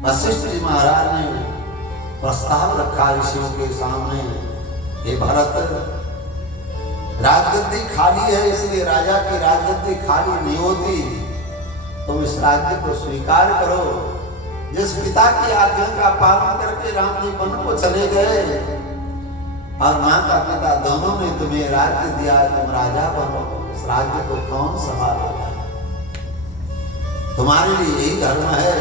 वशिष्ठ जी महाराज ने प्रस्ताव रखा ऋषियों के सामने, ये भरत राजगद्दी खाली है, इसलिए राजा की राजगद्दी खाली नहीं होती, तुम इस राज्य को स्वीकार करो। जिस पिता की आज्ञा का पालन करके राम जी वन को चले गए और माता पिता दोनों ने तुम्हें राज्य दिया, तुम राजा बनो, इस राज्य को कौन संभालेगा? तुम्हारे लिए यही धर्म है।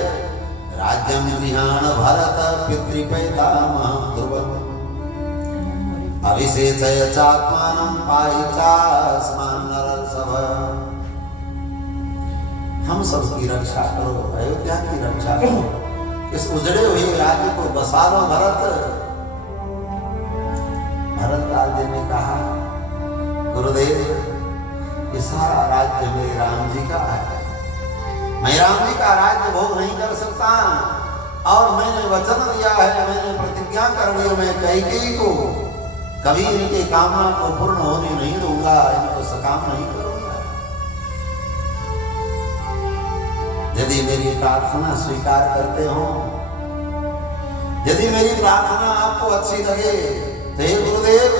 राज्यम विहान भरत पितृपैतामह ध्रुवम् अभिषेचय चात्मानं पाहिचास्मान् नरसभ। हम सबकी रक्षा करो, अयोध्या की रक्षा करो, इस उजड़े हुए राज्य को बसा लो भरत। भरत राजे ने कहा, गुरुदेव ये सारा राज्य मेरे राम जी का है, मैं राम जी का राज्य भोग नहीं कर सकता, और मैंने वचन दिया है, मैंने प्रतिज्ञा कर ली, मैं कैकेयी को कभी इनकी कामना को पूर्ण होने नहीं दूंगा, इनको सकाम नहीं करूंगा। यदि मेरी प्रार्थना स्वीकार करते हो, यदि मेरी प्रार्थना आपको अच्छी लगे तो हे गुरुदेव,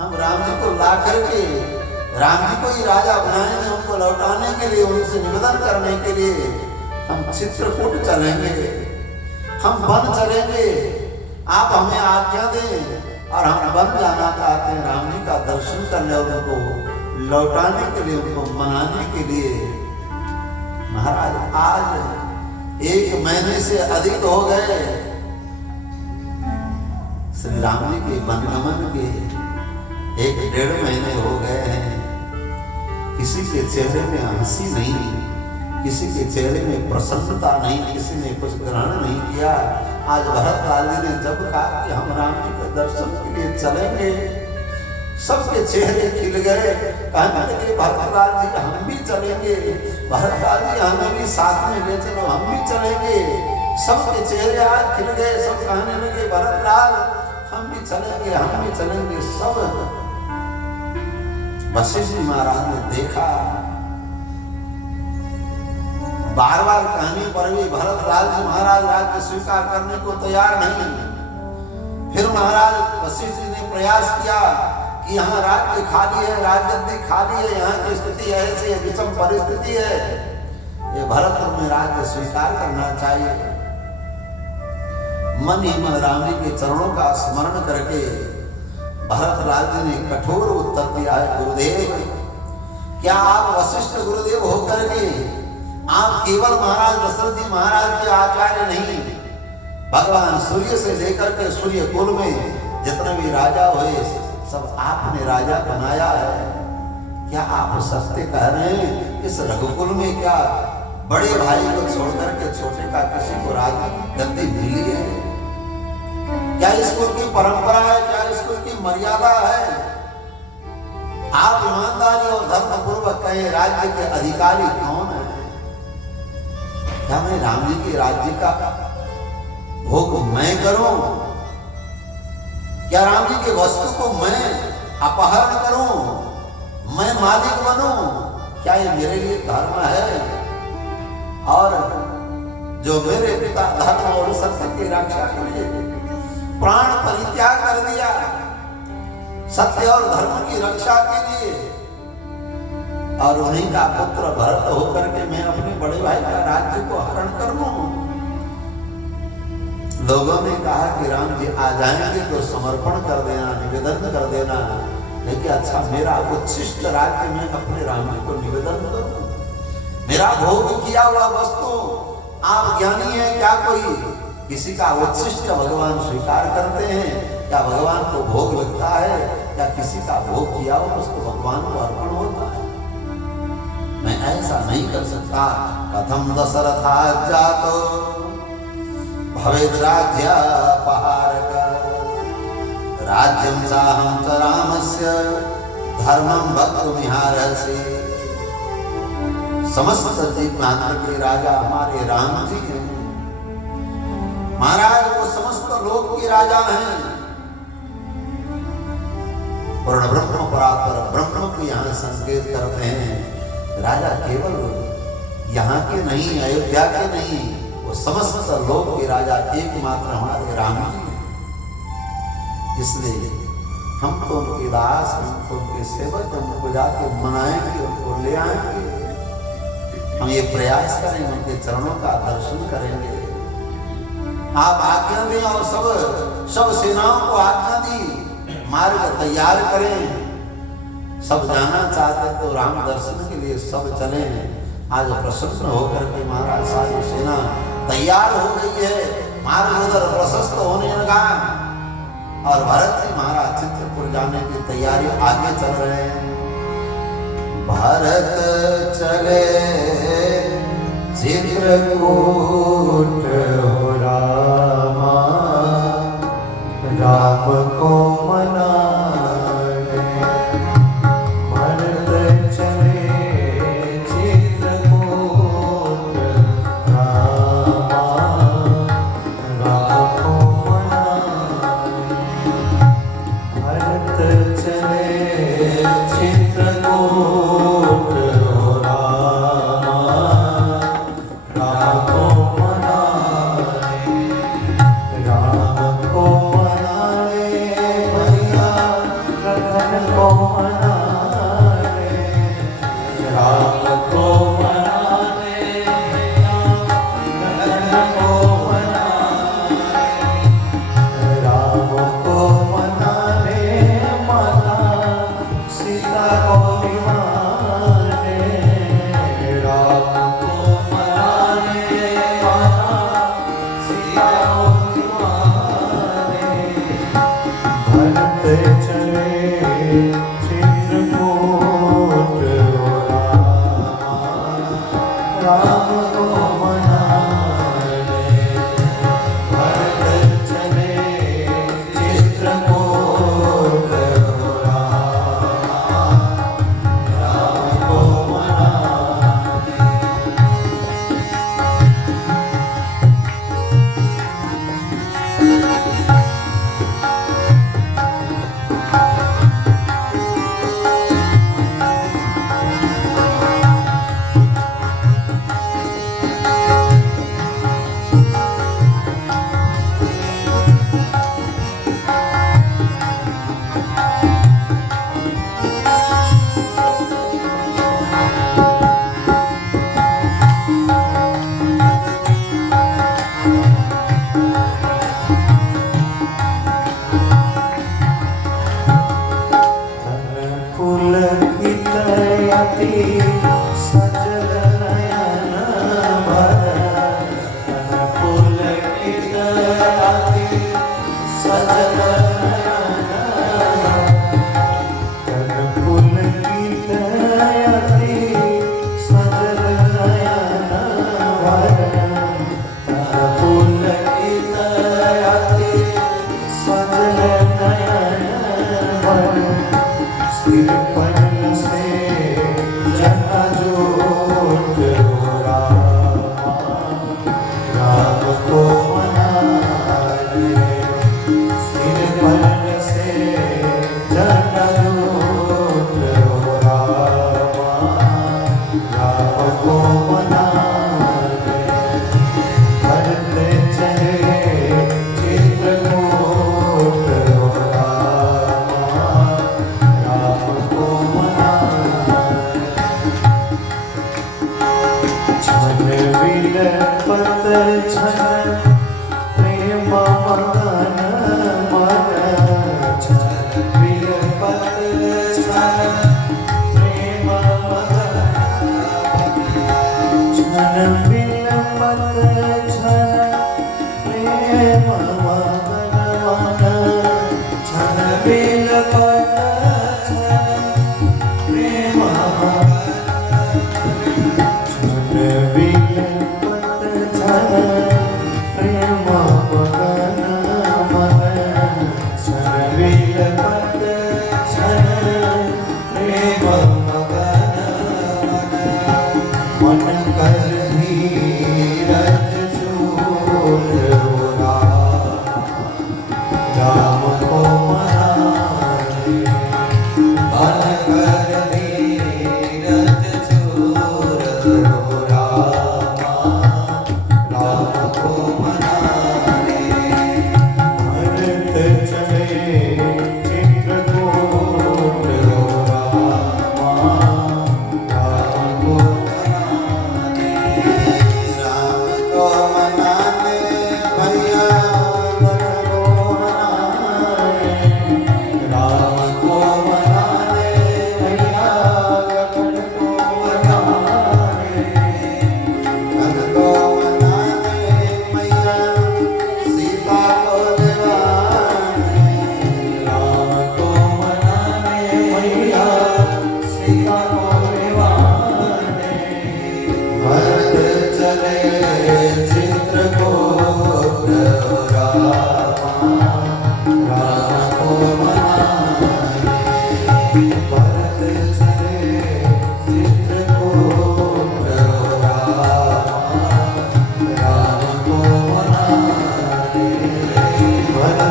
हम राम जी को ला करके राम जी को ही राजा बनाएंगे, उनको लौटाने के लिए, उनसे निवेदन करने के लिए हम चित्रकूट चलेंगे, हम वन चलेंगे, आप हमें आज्ञा दें, और हम वन जाना चाहते हैं राम जी का दर्शन करने, उनको लौटाने के लिए, उनको मनाने के लिए। महाराज आज 1 महीने से अधिक हो गए श्री राम जी के वनगमन के, 1-1.5 महीने हो गए हैं। किसी के चेहरे में हंसी नहीं, किसी के चेहरे में प्रसन्नता नहीं, किसी ने कुछ ग्रहण नहीं किया। आज भरत राजे ने जब कहा कि हम राम जी के दर्शन के लिए चलेंगे, सबके चेहरे खिल गए, कहने लगे भरत राज जी हम भी चलेंगे, भरत राज जी हमें भी साथ में ले चलो, हम भी चलेंगे। सबके चेहरे आज खिल गए, सब कहने लगे भरत राज हम भी चलेंगे, हम भी चलेंगे। सब वशिष्ठ जी महाराज ने देखा, बार बार कहने पर भी भरत राज जी महाराज राज्य स्वीकार करने को तैयार नहीं। फिर महाराज वशिष्ठ जी ने प्रयास किया कि यहाँ राज्य खाली है, राजगद्दी खाली है, यहाँ की स्थिति ऐसी है, विषम परिस्थिति है, ये भरत में राज्य स्वीकार करना चाहिए। मन ही मन राम जी के चरणों का स्मरण करके भरत राज ने कठोर उत्तर दिया है, गुरुदेव क्या आप वशिष्ठ गुरुदेव होकर के आप केवल महाराज दशरथ जी महाराज के आचार्य नहीं, भगवान सूर्य से लेकर के सूर्य कुल में जितने भी राजा हुए सब आपने राजा बनाया है। क्या आप सत्य कह रहे हैं? इस रघुकुल में क्या बड़े भाई को छोड़कर के छोटे का किसी को राज गद्दी मिली है? क्या इसको की परंपरा है? क्या इसको की मर्यादा है? आप ईमानदारी और धर्म पूर्वक कहे राज्य के अधिकारी कौन है? क्या मैं राम जी के राज्य का भोग मैं करूं? क्या राम जी के वस्तु को मैं अपहरण करूं, मैं मालिक बनूं? क्या ये मेरे लिए धर्म है? और जो मेरे पिता धर्म और सत्य की रक्षा के लिए प्राण परित्याग कर दिया, सत्य और धर्म की रक्षा के लिए, और उन्हीं का पुत्र भरत होकर के मैं अपने बड़े भाई का राज्य को हरण कर लूं। लोगों ने कहा कि राम जी आ जाएंगे तो समर्पण कर देना, निवेदन कर देना। लेकिन अच्छा, मेरा उच्छिष्ट राज्य में अपने राम जी को निवेदन करूं, मेरा भोग किया हुआ वस्तु, आप ज्ञानी है क्या कोई किसी का उच्छिष्ट भगवान स्वीकार करते हैं? क्या भगवान को भोग लगता है? क्या किसी का भोग किया हुआ उसको भगवान को अर्पण होता है? मैं ऐसा नहीं कर सकता। कथम दशरथाज्जातो भवेद् राज्यापहारक राज्यं चाहं च रामस्य धर्मं वक्तुमिहारसि। समस्त जीव मात्र के राजा हमारे राम जी हैं। महाराज वो समस्त लोक के राजा हैं। पूर्ण ब्रह्म परात्पर ब्रह्म को यहाँ संकेत करते हैं। राजा केवल यहाँ के नहीं, अयोध्या के नहीं, वो समस्त लोक के राजा एकमात्र हमारे राम जी, इसलिए हम तो उनके दास, हम तो उनके सेवक, हम उनको जाके मनाएंगे, उनको ले आएंगे। हम ये प्रयास करेंगे, उनके चरणों का दर्शन करेंगे। आप आज्ञा दें और सब सेनाओं को आज्ञा दी, मार्ग तैयार करें। सब जाना चाहते तो राम दर्शन के लिए सब चले। आज प्रसन्न होकर के महाराज सारी सेना तैयार हो गई है, मार्ग उधर प्रशस्त होने लगा और भरत जी महाराज चित्रकूट जाने की तैयारी आगे चल रहे हैं। भारत चले चित्रकूट हो रामा, राम को मनाने। भारत चले चित्रकूट रामा, राम को मनाने। भारत चले चित्रकूट छन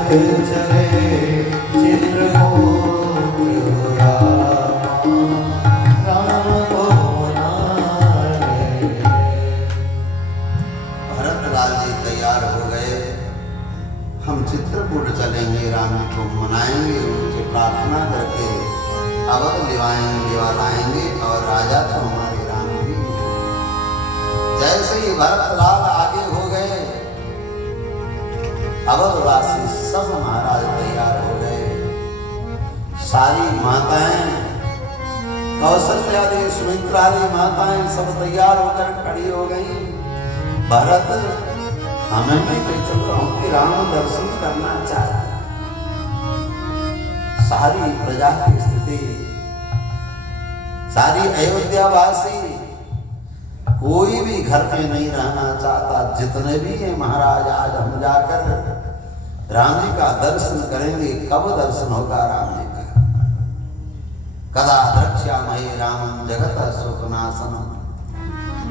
चले चित्रकूट राम को मनाए। भरतलाल जी तैयार हो गए, हम चित्रकूट चलेंगे, राम को मनाएंगे, उनसे प्रार्थना करके अवध लिवाएंगे और राजा तो हमारे राम जी। जैसे ही भरतलाल आगे हो गए, अवधवासी सब महाराज तैयार हो गए। सारी माताएं, कौशल्यादि सुमित्रादि माताएं सब तैयार होकर खड़ी हो गई। भरत, हमें भी कहीं चल रहा हूं कि राम दर्शन करना चाहते। सारी प्रजा की स्थिति, सारी अयोध्यावासी, कोई भी घर में नहीं रहना चाहता। जितने भी हैं महाराज, आज हम जाकर राम जी का दर्शन करेंगे। कब दर्शन होगा राम जी का? कदा द्रक्ष्यामहे रामं जगत शोकनाशनम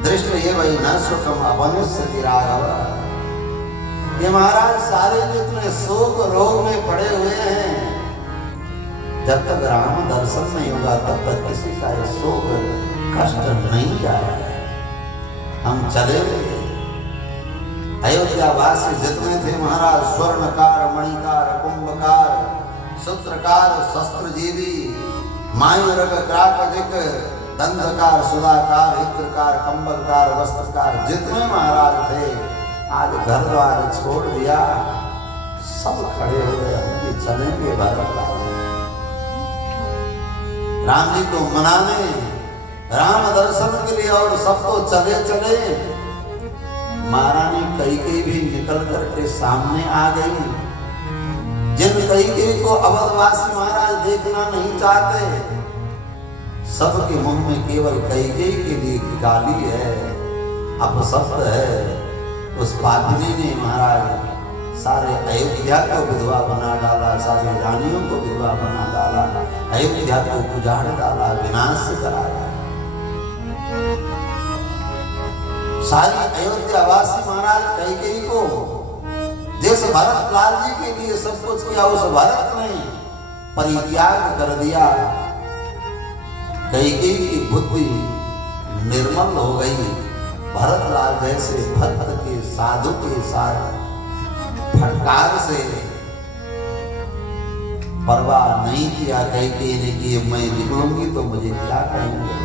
दृष्ट ये वही न सुखम अपनिष्यति राघव। ये महाराज सारे जितने शोक रोग में पड़े हुए हैं, जब तक राम दर्शन नहीं होगा तब तक किसी का ये शोक कष्ट नहीं जाएगा। हम चले। अयोध्यावासी जितने थे महाराज, स्वर्णकार, मणिकार, कुंभकार, सूत्रकार, शस्त्रजीवी, मायूरक, क्राकजिक, दंतकार, सुधाकार, इत्रकार, कंबलकार, वस्त्रकार, जितने महाराज थे आज घर द्वार छोड़ दिया, सब खड़े हो गए। हम भी चलेंगे भरतलाल राम जी को मनाने, राम दर्शन के लिए। और सब तो चले चले, महारानी कैकेयी भी निकल करके सामने आ गई। जिन कैकेयी को अवधवासी महाराज देखना नहीं चाहते, सबके मुंह में केवल कैकेयी के लिए गाली है, अपशब्द है। उस पापिनी ने महाराज सारे अयोध्या को विधवा बना डाला, सारी रानियों को विधवा बना डाला, अयोध्या को उजाड़ डाला, विनाश कराया। सारी अयोध्यावासी महाराज कैकेयी को, जिस भरतलाल जी के लिए सब कुछ किया, उस भरत ने परित्याग कर दिया। कैकेयी की बुद्धि निर्मल हो गई। भरतलाल जैसे भक्त के, साधु के साथ फटकार से परवाह नहीं किया कैकेयी ने कि मैं निकलूंगी तो मुझे क्या कहेंगे।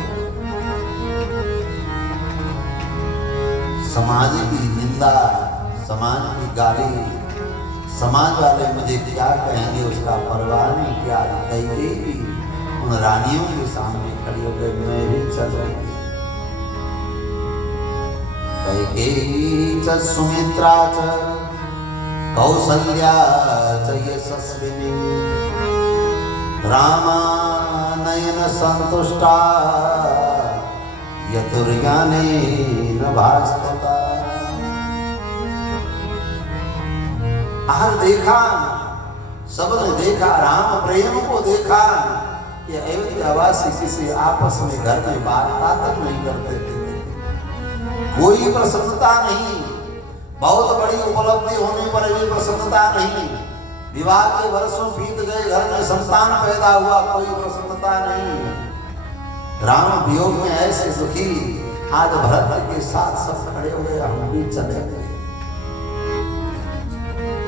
समाज की निंदा, समाज की गाली, समाज वाले मुझे क्या कहेंगे, उसका परवाह नहीं किया। कैकेयी भी उन रानियों के सामने खड़ी हो गई, मैं भी चलूंगी। कैकेयी च सुमित्रा च कौसल्या च यशस्विनी रामानयन संतुष्टा यतुर्ज्ञानेन भास्वता। आज देखा, सबने देखा, राम प्रेम को देखा कि अयोध्यावासी किसी आपस में घर में वार्ता तक नहीं करते थे, कोई प्रसन्नता नहीं। बहुत बड़ी उपलब्धि होने पर भी प्रसन्नता नहीं। विवाह के वर्षों बीत गए, घर में संतान पैदा हुआ, कोई प्रसन्नता नहीं। राम वियोग में ऐसे दुखी, आज भरत के साथ सब खड़े हो गए, हम भी चले गए।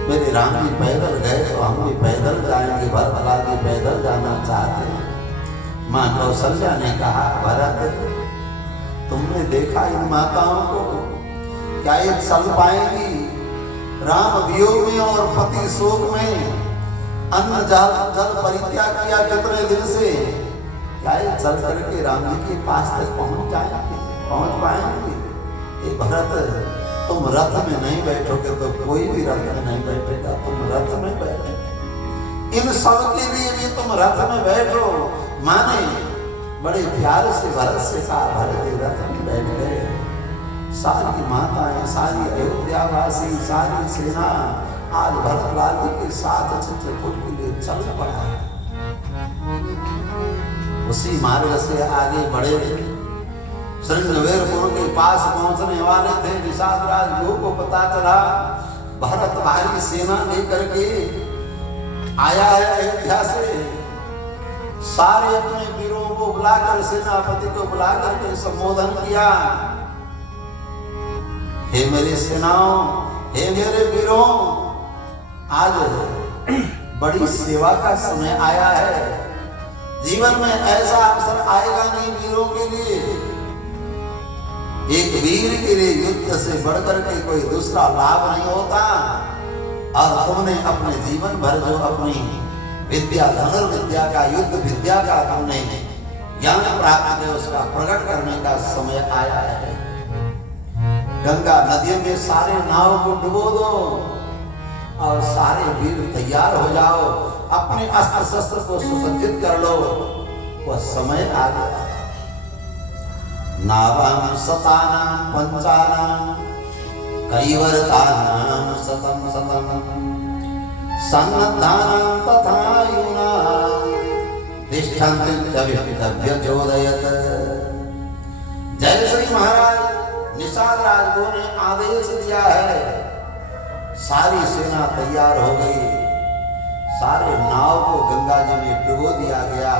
मेरे राम जी पैदल गए तो हम भी पैदल जाएंगे। भरतलाल जी पैदल जाना चाहते हैं। मां कौशल्या ने कहा, भरत तुमने देखा इन माताओं को, क्या ये चल पाएंगी? राम वियोग में और पति शोक में अन्न जल परित्याग किया कितने दिन से, क्या ये चल करके राम जी के पास तक पहुंच जाएंगे, पहुंच पाएंगे? ये भरत, तुम रथ में नहीं बैठोगे तो कोई भी रथ में नहीं बैठेगा, तुम रथ में बैठो। इन सब के लिए भी तुम रथ में बैठो। माने बड़े प्यार से भरत से कहा, भरत रथ में बैठ गए। सारी माताएं, सारी अयोध्यावासी, सारी सेना आज भरतलाल जी के साथ चित्रकूट के लिए चल पड़ा। उसी मार्ग से आगे बढ़े, श्रृंगवेरपुर के पास पहुंचने वाले थे। निषाद राज को पता चला भरत भारी सेना लेकर के आया है अयोध्या से, सारे अपने वीरों को बुलाकर, सेनापति को बुलाकर के संबोधन किया, हे मेरी सेनाओं, हे मेरे वीरों, आज बड़ी सेवा का समय आया है। जीवन में ऐसा अवसर आएगा नहीं वीरों के लिए। एक वीर के लिए युद्ध से बढ़कर के कोई दूसरा लाभ नहीं होता। और तुमने अपने जीवन भर जो अपनी विद्या, धनुर्विद्या का, युद्ध विद्या का तुमने ज्ञान प्राप्त किया, उसका प्रकट करने का समय आया है। गंगा नदी में सारे नाव को डुबो दो और सारे वीर तैयार हो जाओ, अपने अस्त्र शस्त्र को सुसज्जित कर लो, वह समय आ गया। नावाम सतानाम पंचानाम कैवर्तानाम सतम सतम सन्नद्धानाम तथा यूनाम तिष्ठन्ति तव्यचोदयत। जय श्री महाराज निषाद राजगुरु ने आदेश दिया है, सारी सेना तैयार हो गई, सारे नाव को गंगा जी में डुबो दिया गया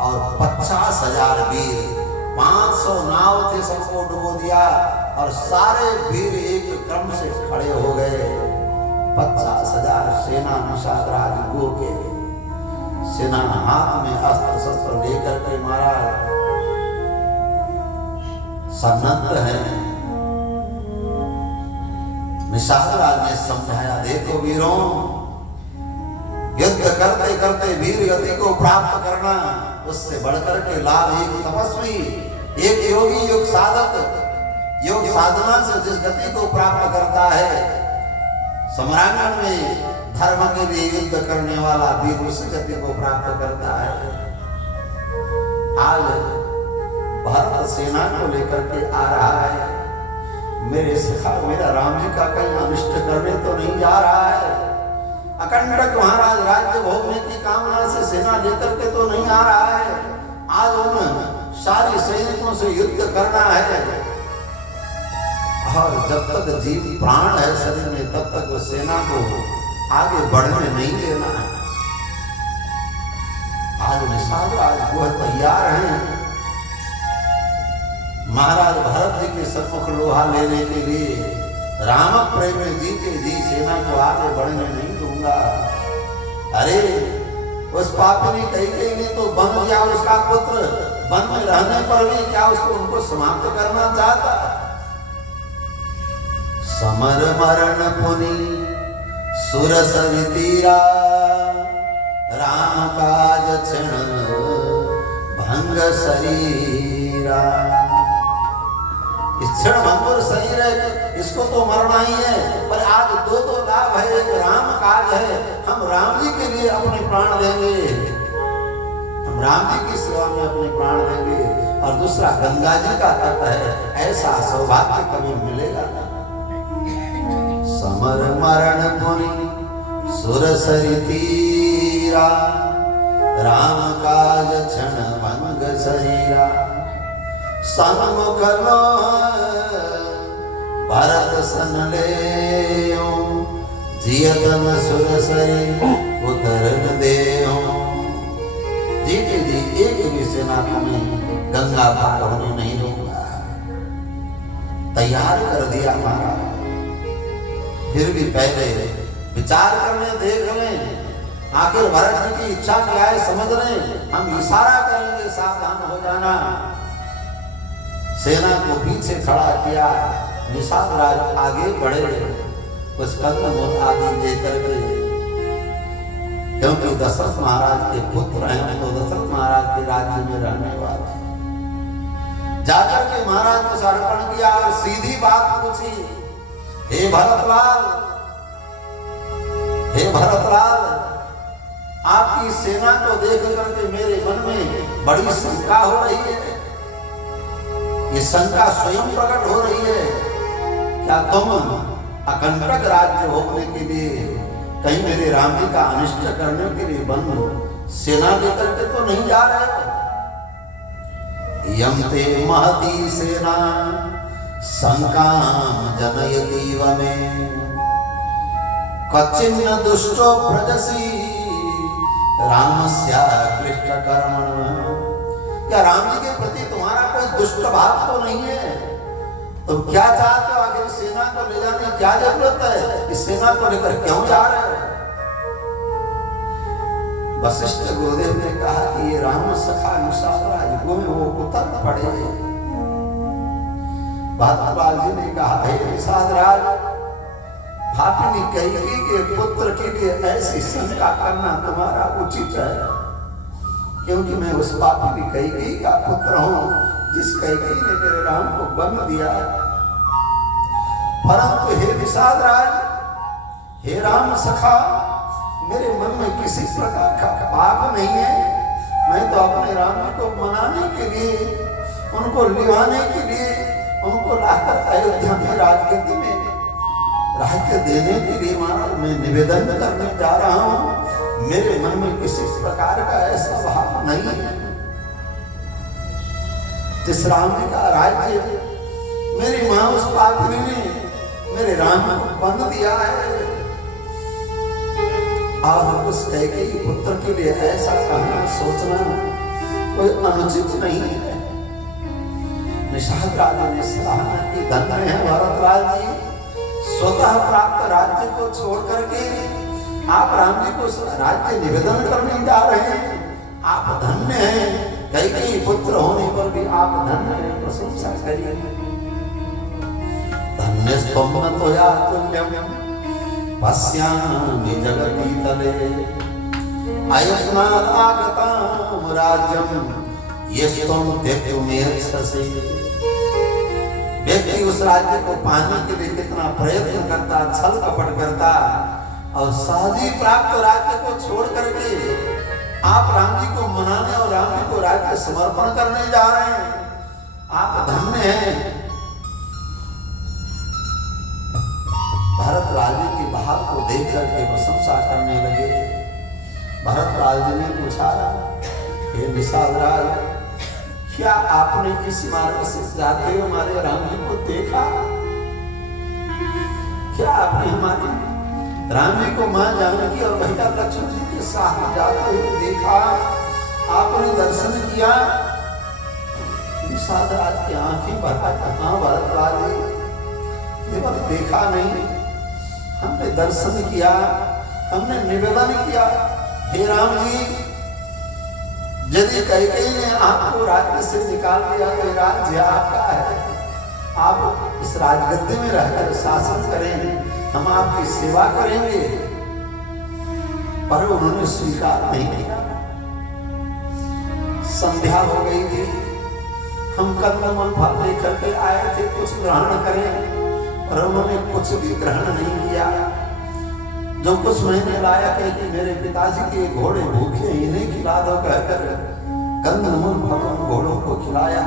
और 50,000 वीर, 500 नाव थे, सबको डुबो दिया और सारे वीर एक क्रम से खड़े हो गए। 50,000 सेना निषाद राजगुरु के सेना हाथ में अस्त्र शस्त्र लेकर के महाराज सन्नद्ध है। निषाद राज ने समझाया, देखो वीरों, युद्ध करते करते वीर गति को प्राप्त करना, उससे बढ़कर के लाभ एक तपस्वी, एक योगी, योग साधक, योग साधना से जिस गति को प्राप्त करता है, सम्रांगण में धर्म के लिए युद्ध करने वाला वीर उस गति को प्राप्त करता है। आज भारत सेना को लेकर के आ रहा है, मेरे सखा, मेरा राम जी का कहीं अनिष्ट करने तो नहीं जा रहा है। अकंटक महाराज राज्य भोगने की कामना से सेना लेकर के तो नहीं आ रहा है। आज उन सारे सैनिकों से युद्ध करना है और जब तक जीव प्राण है शरीर में, तब तक वो सेना को आगे बढ़ने नहीं देना है। आज निषाद राज वो तैयार हैं महाराज भरत जी के सम्मुख लोहा लेने के लिए। राम प्रेम जी के जी सेना को आगे बढ़ने नहीं दूंगा। अरे उस पापिनी कैकेयी ने तो बन गया उसका पुत्र, वन में रहने पर भी क्या उसको उनको समाप्त करना चाहता। समर मरण पुनि सुरसरि तीरा, राम काज क्षण भंग शरीरा। इस क्षण भंगुर शरीर है, इसको तो मरना ही है, पर आज दो लाभ है। एक राम काज है, हम राम जी के लिए अपने प्राण देंगे, हम राम जी की सेवा में अपने प्राण देंगे। और दूसरा गंगा जी का तट है, ऐसा सौभाग्य कभी मिलेगा नहीं। समर मरण पुनि सुरसरि तीरा, राम काज क्षण भंग शरीरा। सन्मुख भरत सन लेओ, जियतन सुरसरि उतरन देओ। जीते जी एक भी सेना में गंगा पार होने नहीं दूंगा। तैयार कर दिया महाराज। फिर भी पहले विचार करने, देख लें, आखिर भरत जी की इच्छा क्या है समझ लें। हम इशारा करेंगे, सावधान हो जाना। सेना को पीछे खड़ा किया, निषाद राज आगे बढ़े, कुछ कंदमूल आदि लेकर के, क्योंकि दशरथ महाराज के पुत्र हैं, तो दशरथ महाराज के राज्य में रहने वाले। जाकर के महाराज को समर्पण किया और सीधी बात पूछी, हे भरतलाल, हे भरतलाल, आपकी सेना को देख करके मेरे मन में बड़ी शंका हो रही है। ये शंका स्वयं प्रकट हो रही है, क्या तुम अकंटक राज्य भोगने के लिए, कहीं मेरे राम जी का अनिष्ट करने के लिए बन सेना लेकर के तो नहीं जा रहे हो? यम ते महती सेना शंकाम जनयति वमे, क्वचिन्न दुष्टो प्रजसी रामस्य क्लिष्ट कर्मण, क्या राम जी के प्रति तुम्हारा कोई दुष्ट भाव तो नहीं है? तुम क्या चाहते हो? आखिर सेना को ले जाने की क्या जरूरत है? इस सेना को लेकर क्यों जा रहे हो? वशिष्ठ गुरुदेव ने कहा कि ये राम सखा निषाद वो उतर पड़े। भद्रपाल जी ने कहा, हे निषाद राज, भापिनी कैकेयी के पुत्र के लिए ऐसी शंका करना तुम्हारा उचित है, क्योंकि मैं उस पापिनी कैकेयी का पुत्र हूं जिस कैकेयी ने मेरे राम को बंद दिया। परंतु हे निषाद राज, हे राम सखा, मेरे मन में किसी प्रकार का पाप नहीं है। मैं तो अपने राम जी को मनाने के लिए, उनको लिवाने के लिए, उनको लाकर अयोध्या में राजगद्दी में राज्य देने के लिए महाराज मैं निवेदन करने जा रहा हूं। मेरे मन में किसी प्रकार का ऐसा भाव नहीं है। जिस राम जी का राज्य मेरी मां उस पापिनी ने मेरे राम को बंद दिया है, और उस कैकेयी पुत्र के लिए ऐसा कहना सोचना कोई अनुचित नहीं है। निषाद राजा ने सराहना की, धन्य है भरतलाल जी, स्वतः प्राप्त राज्य को छोड़ करके आप राम जी को राज्य निवेदन करने जा रहे हैं। आप धन्य हैं, कैकेयी पुत्र होने पर भी आप धन्य हैं, प्रशंसा करिए। धन्यस्त्वं न त्वया तुल्यं पश्यामि जगति तले, अयत्नात् आगतं राज्यं यस्त्वं त्यक्तुमिच्छसि। व्यक्ति उस राज्य को पाने के लिए कितना प्रयत्न करता, छल कपट करता, और सहज ही प्राप्त राज्य को छोड़ करके आप राम जी को मनाने और राम जी को राज्य समर्पण करने जा रहे हैं। आप धन्य हैं। भरत राजे के भाव को देख करके प्रशंसा करने लगे। भरत राजे ने पूछा, हे निषाद राज, क्या आपने इस मार्ग से जाते हुए हमारे राम जी को देखा? क्या आपने हमारे राम जी को मां जानकी और भैया लक्ष्मण जी के साथ जाते हुए देखा? आपने दर्शन किया? निषाद राज की आंखें भरा, कहां भरत राज, केवल देखा नहीं, हमने दर्शन किया, हमने निवेदन किया। हे राम जी, यदि कैकेयी ने आपको राज्य से निकाल दिया तो राज्य आपका है, आप इस राजगद्दी में रहकर शासन करें, हम आपकी सेवा करेंगे। पर उन्होंने स्वीकार नहीं किया। संध्या हो गई थी, हम कंदमूल फल लेकर के आए थे कुछ ग्रहण करें, पर उन्होंने कुछ भी ग्रहण नहीं किया। जो कुछ मैंने लाया कि मेरे पिताजी के घोड़े भूखे, इन्हें खिला दो कहकर कंदमूल फल घोड़ों को खिलाया।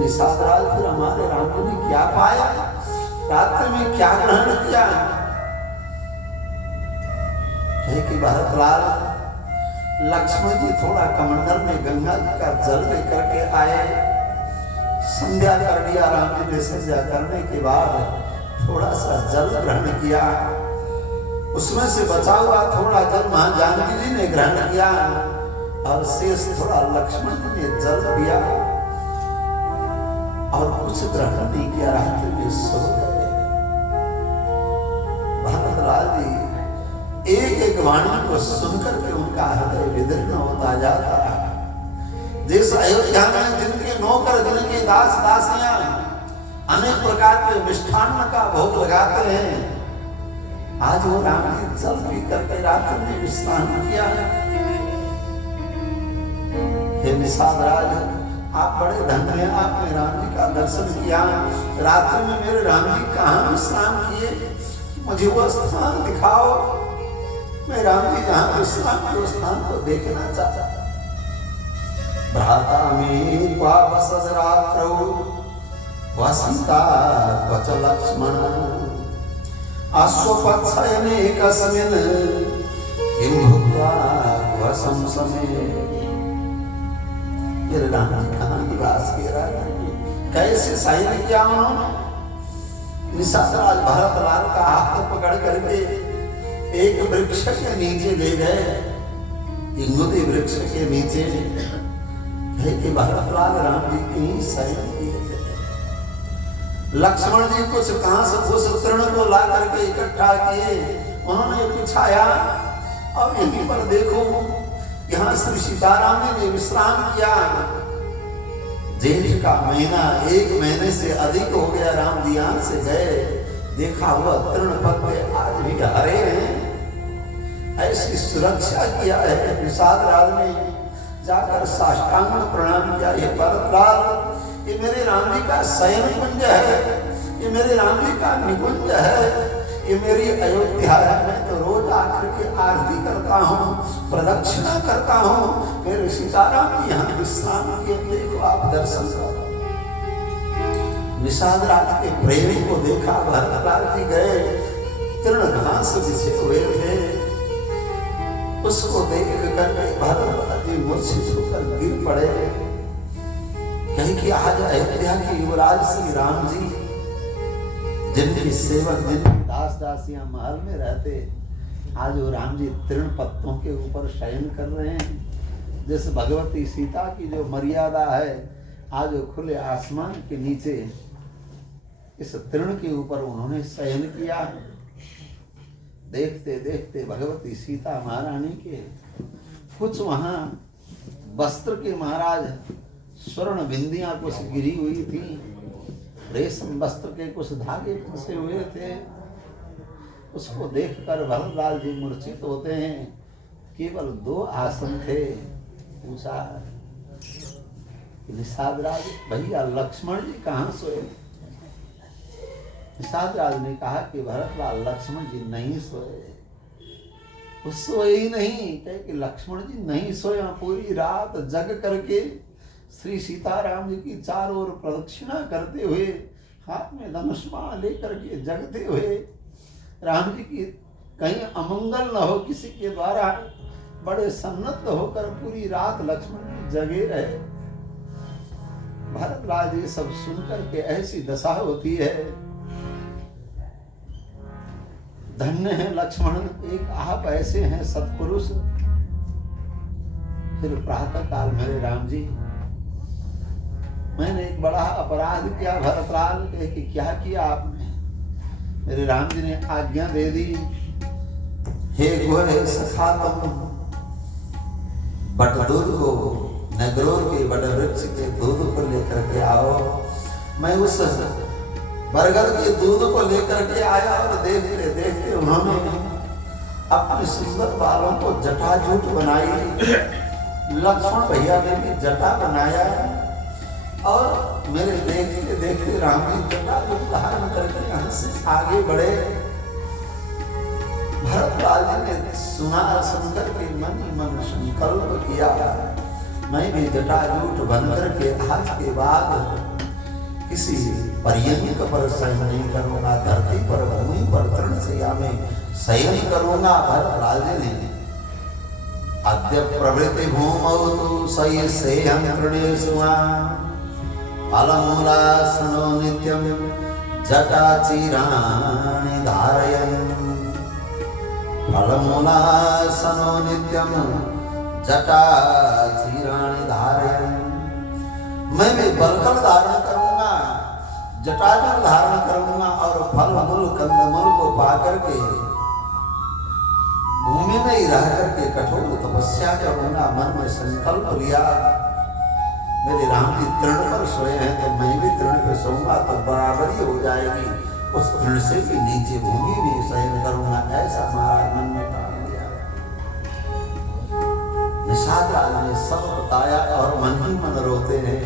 निषाद राज, फिर हमारे राम जी ने क्या पाया? रात्रि में क्या ग्रहण किया? कि भरतलाल, लक्ष्मण जी थोड़ा कमंडल में गंगा जी का जल लेकर के आए, संध्या कर लिया। राम जी ने संध्या करने के बाद थोड़ा सा जल ग्रहण किया, उसमें से बचा हुआ थोड़ा जल मां जानकी जी ने ग्रहण किया, और शेष थोड़ा लक्ष्मण जी ने जल पिया, और कुछ ग्रहण नहीं किया। रात्रि में सो गए। भरतलाल जी एक एक वाणी को सुनकर के उनका हृदय विदीर्ण होता जाता है। जिस अयोध्या में जिनके नौकर, जिनके दास दासियां अनेक प्रकार के मिष्ठान्न का भोग लगाते हैं, आज वो राम जी जल पी करके रात्रि में विश्राम किया है। हे निषाद राज, आप बड़े धन्य हैं, आपने राम जी का दर्शन किया। रात्रि में मेरे राम जी कहाँ विश्राम किए? मुझे वो स्थान दिखाओ, मैं राम जी जहाँ विश्राम किए उस स्थान को देखना चाहता। भ्राता में वापस रात्रौ वसिता क्वच लक्ष्मण, अश्वपत्सयने कस्मिन् किं भुक्त्वा क्व संसमे। ये राम जी कहाँ निवास किया, कैसे शयन किया उन्होंने? निषाद राज भरतलाल का हाथ पकड़ करके एक वृक्ष के नीचे ले गए, इंगुदी वृक्ष के नीचे, कहे कि भरतलाल राम जी की शयन किए थे। लक्ष्मण जी कुछ घास फूस तृण को ला करके इकट्ठा किए, उन्होंने बिछाया। अब यहीं पर देखो, यहाँ श्री सीताराम ने भी विश्राम किया। जेठ का महीना 1 महीने से अधिक हो गया, राम जी यहाँ से गए, देखा हुआ तृण पत्ते आज भी हरे हैं। ऐसी सुरक्षा किया है निषाद राज ने, जाकर साष्टांग प्रणाम किया। ये भरतलाल, ये मेरे राम जी का शयन कुंज है, ये मेरे राम जी का निकुंज है, ये मेरी अयोध्या है। मैं तो रोज आकर के आरती करता हूँ, प्रदक्षिणा करता हूँ। मेरे सीताराम जी यहाँ विश्राम किए, देखो आप दर्शन करो। निषाद राज के प्रेमी को देखा, भरतलाल जी गए, तृण घास बिछे हुए थे, उसको देख करके भरतलाल जी मूर्छित होकर गिर पड़े। कहे कि आज अयोध्या के युवराज श्री राम जी, जिनके सेवक, जिनके दास दासियां महल में रहते, आज वो राम जी तृण पत्तों के ऊपर शयन कर रहे हैं। जिस भगवती सीता की जो मर्यादा है, आज वो खुले आसमान के नीचे इस तृण के ऊपर उन्होंने शयन किया। देखते देखते भगवती सीता महारानी के कुछ वहां वस्त्र के महाराज स्वर्ण बिंदियां कुछ गिरी हुई थी, रेशम वस्त्र के कुछ धागे फंसे हुए थे। उसको देखकर भरतलाल जी मूर्छित होते हैं। केवल 2 आसन थे। पूछा, निषाद राज भैया लक्ष्मण जी कहाँ सोए? निषाद राज ने कहा कि भरतलाल लक्ष्मण जी नहीं सोए। वो सोए ही नहीं। कहे कि लक्ष्मण जी नहीं सोए, पूरी रात जग करके श्री सीताराम जी की चारों ओर प्रदक्षिणा करते हुए, हाथ में धनुष बाण लेकर के जगते हुए, राम जी की कहीं अमंगल न हो किसी के द्वारा, बड़े सन्नत होकर पूरी रात लक्ष्मण जी जगे रहे। भरतलाल जी सब सुनकर के ऐसी दशा होती है। धन्य है लक्ष्मण, एक आप ऐसे हैं सत्पुरुष। फिर प्रातः काल मेरे राम जी, मैंने एक बड़ा अपराध किया। भरतलाल कहे कि क्या किया आपने? मेरे राम जी ने आज्ञा दे दी, हे गोरे सखा तुम बट दूध को, नगरोर के बड़ वृक्ष के दूध को लेकर के आओ। मैं उस बरगद के दूध को लेकर के आया और देखते देखते उन्होंने अपने सुंदर बालों को जटाजूट बनाई। लक्ष्मण भैया ने भी जटा बनाया और मेरे देखते देखते राम जी जटाजूट धारण करके यहाँ से आगे बढ़े। भरतलाल जी ने सुना, सुनकर के मन ही मन संकल्प किया, मैं भी जटाजूट बनकर के आज के बाद किसी पर्यंक पर शयन नहीं करूंगा, धरती पर भूमि पर तृणशैया में शयन करूंगा। भरतलाल जी ने अद्य प्रवृत्ति भूमौ तु शय्यसेयं तृणेषु फलमूलासनो नित्यं जटाचिराणि धारयन्। फलमूलासनो नित्यं जटाचिराणि धारयन्। मैं भी बलकल धारण करूंगा, जटाजूट धारण करूंगा और फल मूल कंदमूल को पाकर के भूमि में ही रह करके कठोर तपस्या करूंगा। मन में संकल्प लिया, मेरे राम जी तृण पर सोए हैं तो मैं भी तृण पर सोऊंगा तो बराबरी हो जाएगी। उस तृण से भी नीचे भूमि में शयन करूंगा, ऐसा महाराज मन में ठान लिया। निषाद राज ने सब बताया और मन ही मन रोते हैं।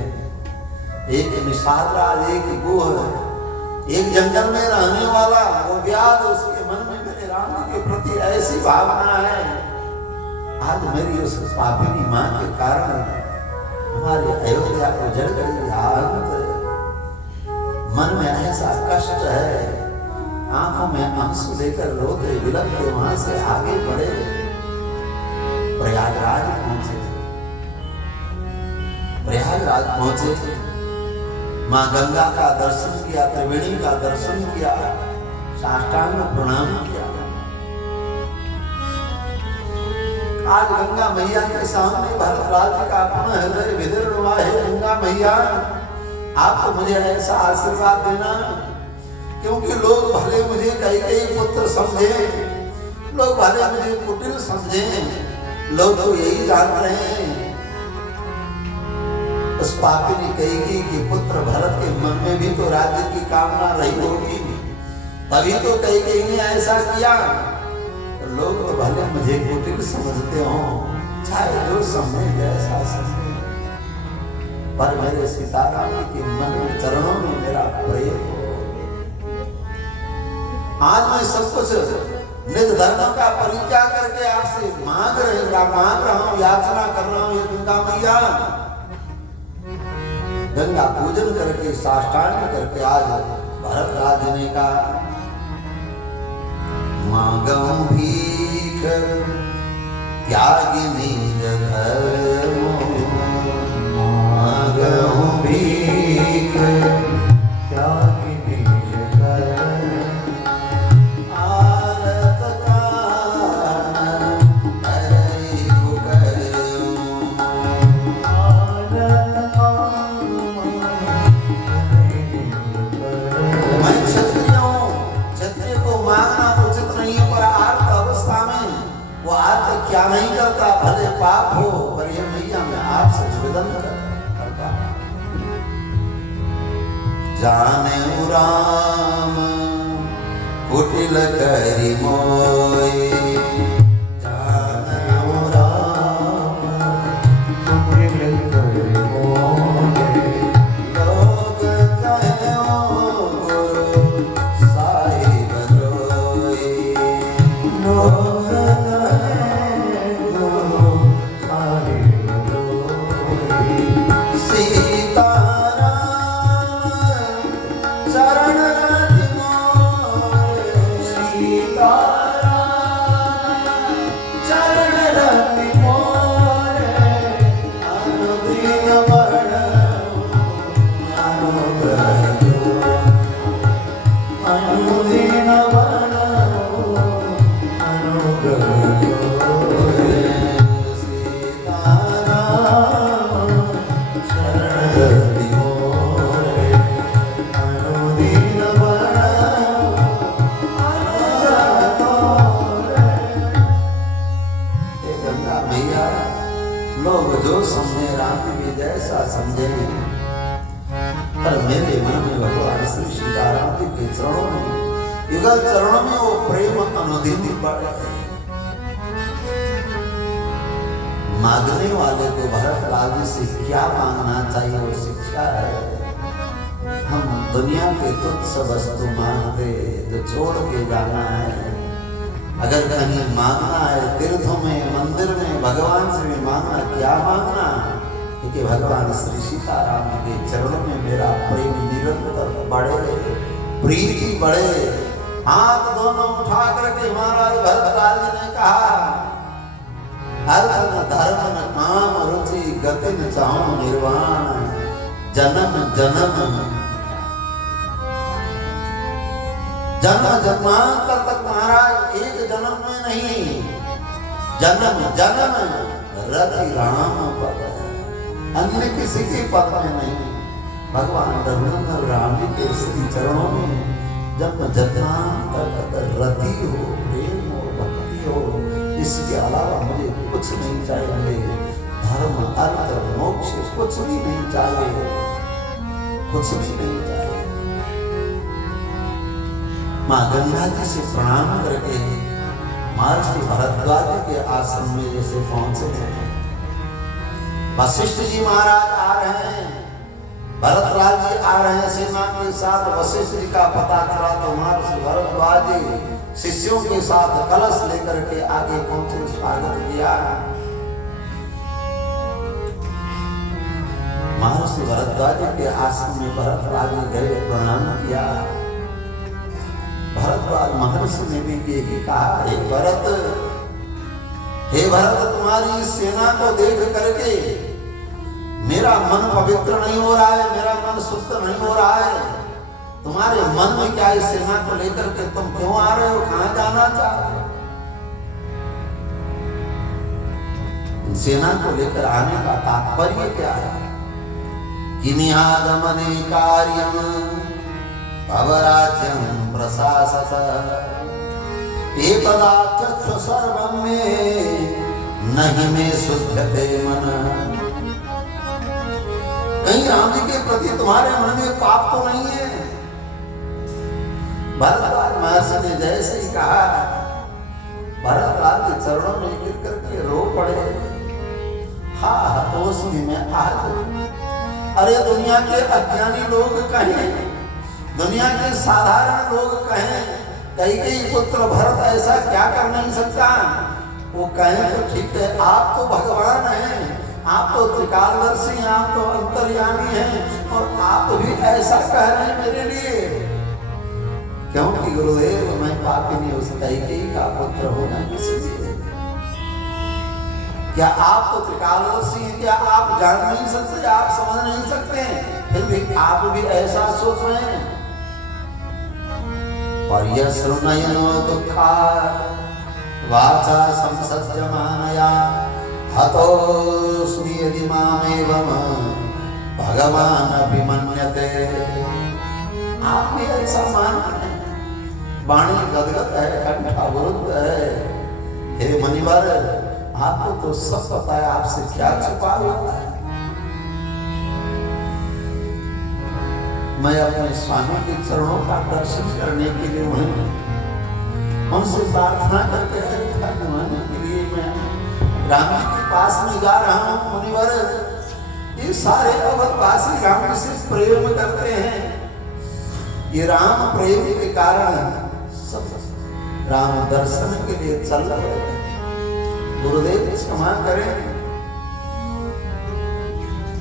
एक निषाद राज, एक गोह, एक जंगल में रहने वाला, वो व्याध, उसके मन में मेरे राम जी के प्रति ऐसी भावना है। आज मेरी उस पापिनी मां के कारण हमारी अयोध्या को जड़ गई हालत, मन में ऐसा कष्ट है, आंखों में आंसू लेकर रोते विलपते वहां से आगे बढ़े। प्रयागराज पहुंचे। प्रयागराज पहुंचे, मां गंगा का दर्शन किया, त्रिवेणी का दर्शन किया, साष्टांग प्रणाम किया। आज गंगा मैया के सामने भरतलाल का अपना हृदय विदीर्ण हुआ है। गंगा मैया आप तो मुझे ऐसा आशीर्वाद देना, क्योंकि लोग भले मुझे कई पुत्र समझे, लोग भले मुझे कुटिल समझे, लोग तो यही जान रहे हैं उस पापिनी कहेगी कि पुत्र भरत के मन में भी तो राज्य की कामना रही होगी, तभी तो कई ने ऐसा किया। तो लोग तो भले मुझे कुटिल समझते हो, चाहे जो समझे जैसा समझे, पर मेरे सीताराम के मन में चरणों में मेरा प्रेम हो। आज मैं सब कुछ निज धर्म का परित्याग करके आपसे मांग रहा हूँ, याचना कर रहा हूँ। ये गंगा मैया गंगा पूजन करके साष्टांग करके आज भरत राज ने का मांगऊं भीख त्यागी निज धर्म, मांगऊं भीख त्यागी निज धर्म, आरत कान हरि पुकरूं, आरत कान हरि पुकरूं। मैं क्षत्रिय हूं, क्षत्रिय को मांगना उचित नहीं है, पर आर्त अवस्था में वो आर्त क्या नहीं करता, भले पाप हो, पर ये मैया मैं आपसे निवेदन करता हूं। जाने राम कुटिल करि मोय, जाने राम कुटिल करि मोय, लोग कहो गुरु साहिब द्रोही, लोग कहे गुरु साहिब द्रोही। सीताराम शरण रति मोरे, सीताराम शरण रति मोरे, अनुदीन वर्णऊ अनुग्रह दो, अनुदीन वर्णऊ अनुग्रह दो। सीताराम शरण रति मोरे, अनुदीन वर्णऊ अनुग्रह दो। हे गंगा मैया, लोग जो समझे राम भी जैसा समझे, पर मेरे मन में भगवान श्री सीताराम जी के चरणों में, युगल चरणों में वो प्रेम अनुदिन बढ़े। मांगने वाले को भरत लाल जी से क्या मांगना चाहिए, वो शिक्षा है। हम दुनिया के तुच्छ वस्तु मांगते जो छोड़ के जाना है। अगर कहीं मांगना है तीर्थों में, मंदिर में, भगवान से भी मांगना, क्या मांगना, क्योंकि भगवान श्री सीताराम के चरणों में मेरा प्रेम निरंतर बढ़े, प्रीति बढ़े। हाथ दोनों उठा करके महाराज भरतलाल जी ने कहा, अर्थ न धर्म न काम रुचि गति न चाहूं निर्वाण, जन्म जन्म जन्म जन्मांतर तक महाराज एक जन्म में नहीं, जन्म जन्म रति राम पद, अन्य किसी के पद में नहीं। भगवान रघुनंदन राम जी के श्री चरणों में जन्म जन्मांतर तक रति हो, प्रेम हो, भक्ति हो, इसके अलावा मुझे कुछ नहीं चाहिए। धर्म अर्थ मोक्ष कुछ भी नहीं चाहिए, कुछ भी नहीं चाहिए। मां गंगा जी से प्रणाम करके महर्षि भरद्वाज के आश्रम में जैसे पहुंचे हैं, वशिष्ठ जी महाराज आ रहे हैं, भरतलाल जी आ रहे हैं सेना के साथ। वशिष्ठ जी का पता चला तो महर्षि भरद्वाज जी शिष्यों के साथ कलश लेकर के आगे पहुंचे, स्वागत किया। महर्षि भरद्वाज के आश्रम में भरतलाल जी गए, प्रणाम किया। भरद्वाज महर्षि ने भी यही कहा, हे भरत, तुम्हारी सेना को देख करके मेरा मन पवित्र नहीं हो रहा है, मेरा मन शुद्ध नहीं हो रहा है। तुम्हारे मन में क्या इस सेना को लेकर के तुम क्यों आ रहे हो, कहां जाना चाह रहे हो? सेना को लेकर आने का तात्पर्य क्या है? किनियागमने कार्यम अवराज्यम प्रशासत एकदाचक्ष सर्वं मे नहीं में शुद्धते मन। कहीं राम जी के प्रति तुम्हारे मन में पाप तो नहीं है? भरतलाल महर्षि ने जैसे ही कहा, भरतलाल के चरणों में गिर करके रो पड़े। हा हतोस्मि मैं आज। अरे दुनिया के अज्ञानी लोग कहें, दुनिया के साधारण लोग कहें कई पुत्र भरत ऐसा क्या कर नहीं सकता, वो कहें तो ठीक है, आप तो भगवान हैं, आप तो त्रिकालदर्शी हैं, आप तो अंतर्यामी हैं, और आप भी ऐसा कह रहे हैं मेरे लिए। क्योंकि गुरुदेव मैं पापिनी उस कैकेयी का पुत्र होना इसलिए। क्या आप तो त्रिकालदर्शी हैं? क्या आप जान नहीं सकते? आप समझ नहीं सकते? फिर भी आप भी ऐसा सोच रहे हैं। पर्यश्रुनयनो दुःखा वाचा संसज्जमानया हतोस्मि यदि मामेवं भगवान अभिमन्यते। आप भी ऐसा मान रहे हैं? वाणी गदगद है, कंठ अवरुद्ध है। हे मुनिवर, आपको तो सब पता है, आपसे क्या छुपा हुआ है? मैं अपने स्वामी के चरणों का दर्शन करने के लिए उनसे प्रार्थना करके अयोध्या घुमाने के लिए मैं राम जी के पास में जा रहा हूँ। मुनिवर, ये सारे अवधवासी राम से प्रेम करते हैं। ये राम प्रेम के कारण सब राम दर्शन के लिए चल रहे हैं। गुरुदेव क्षमा करें।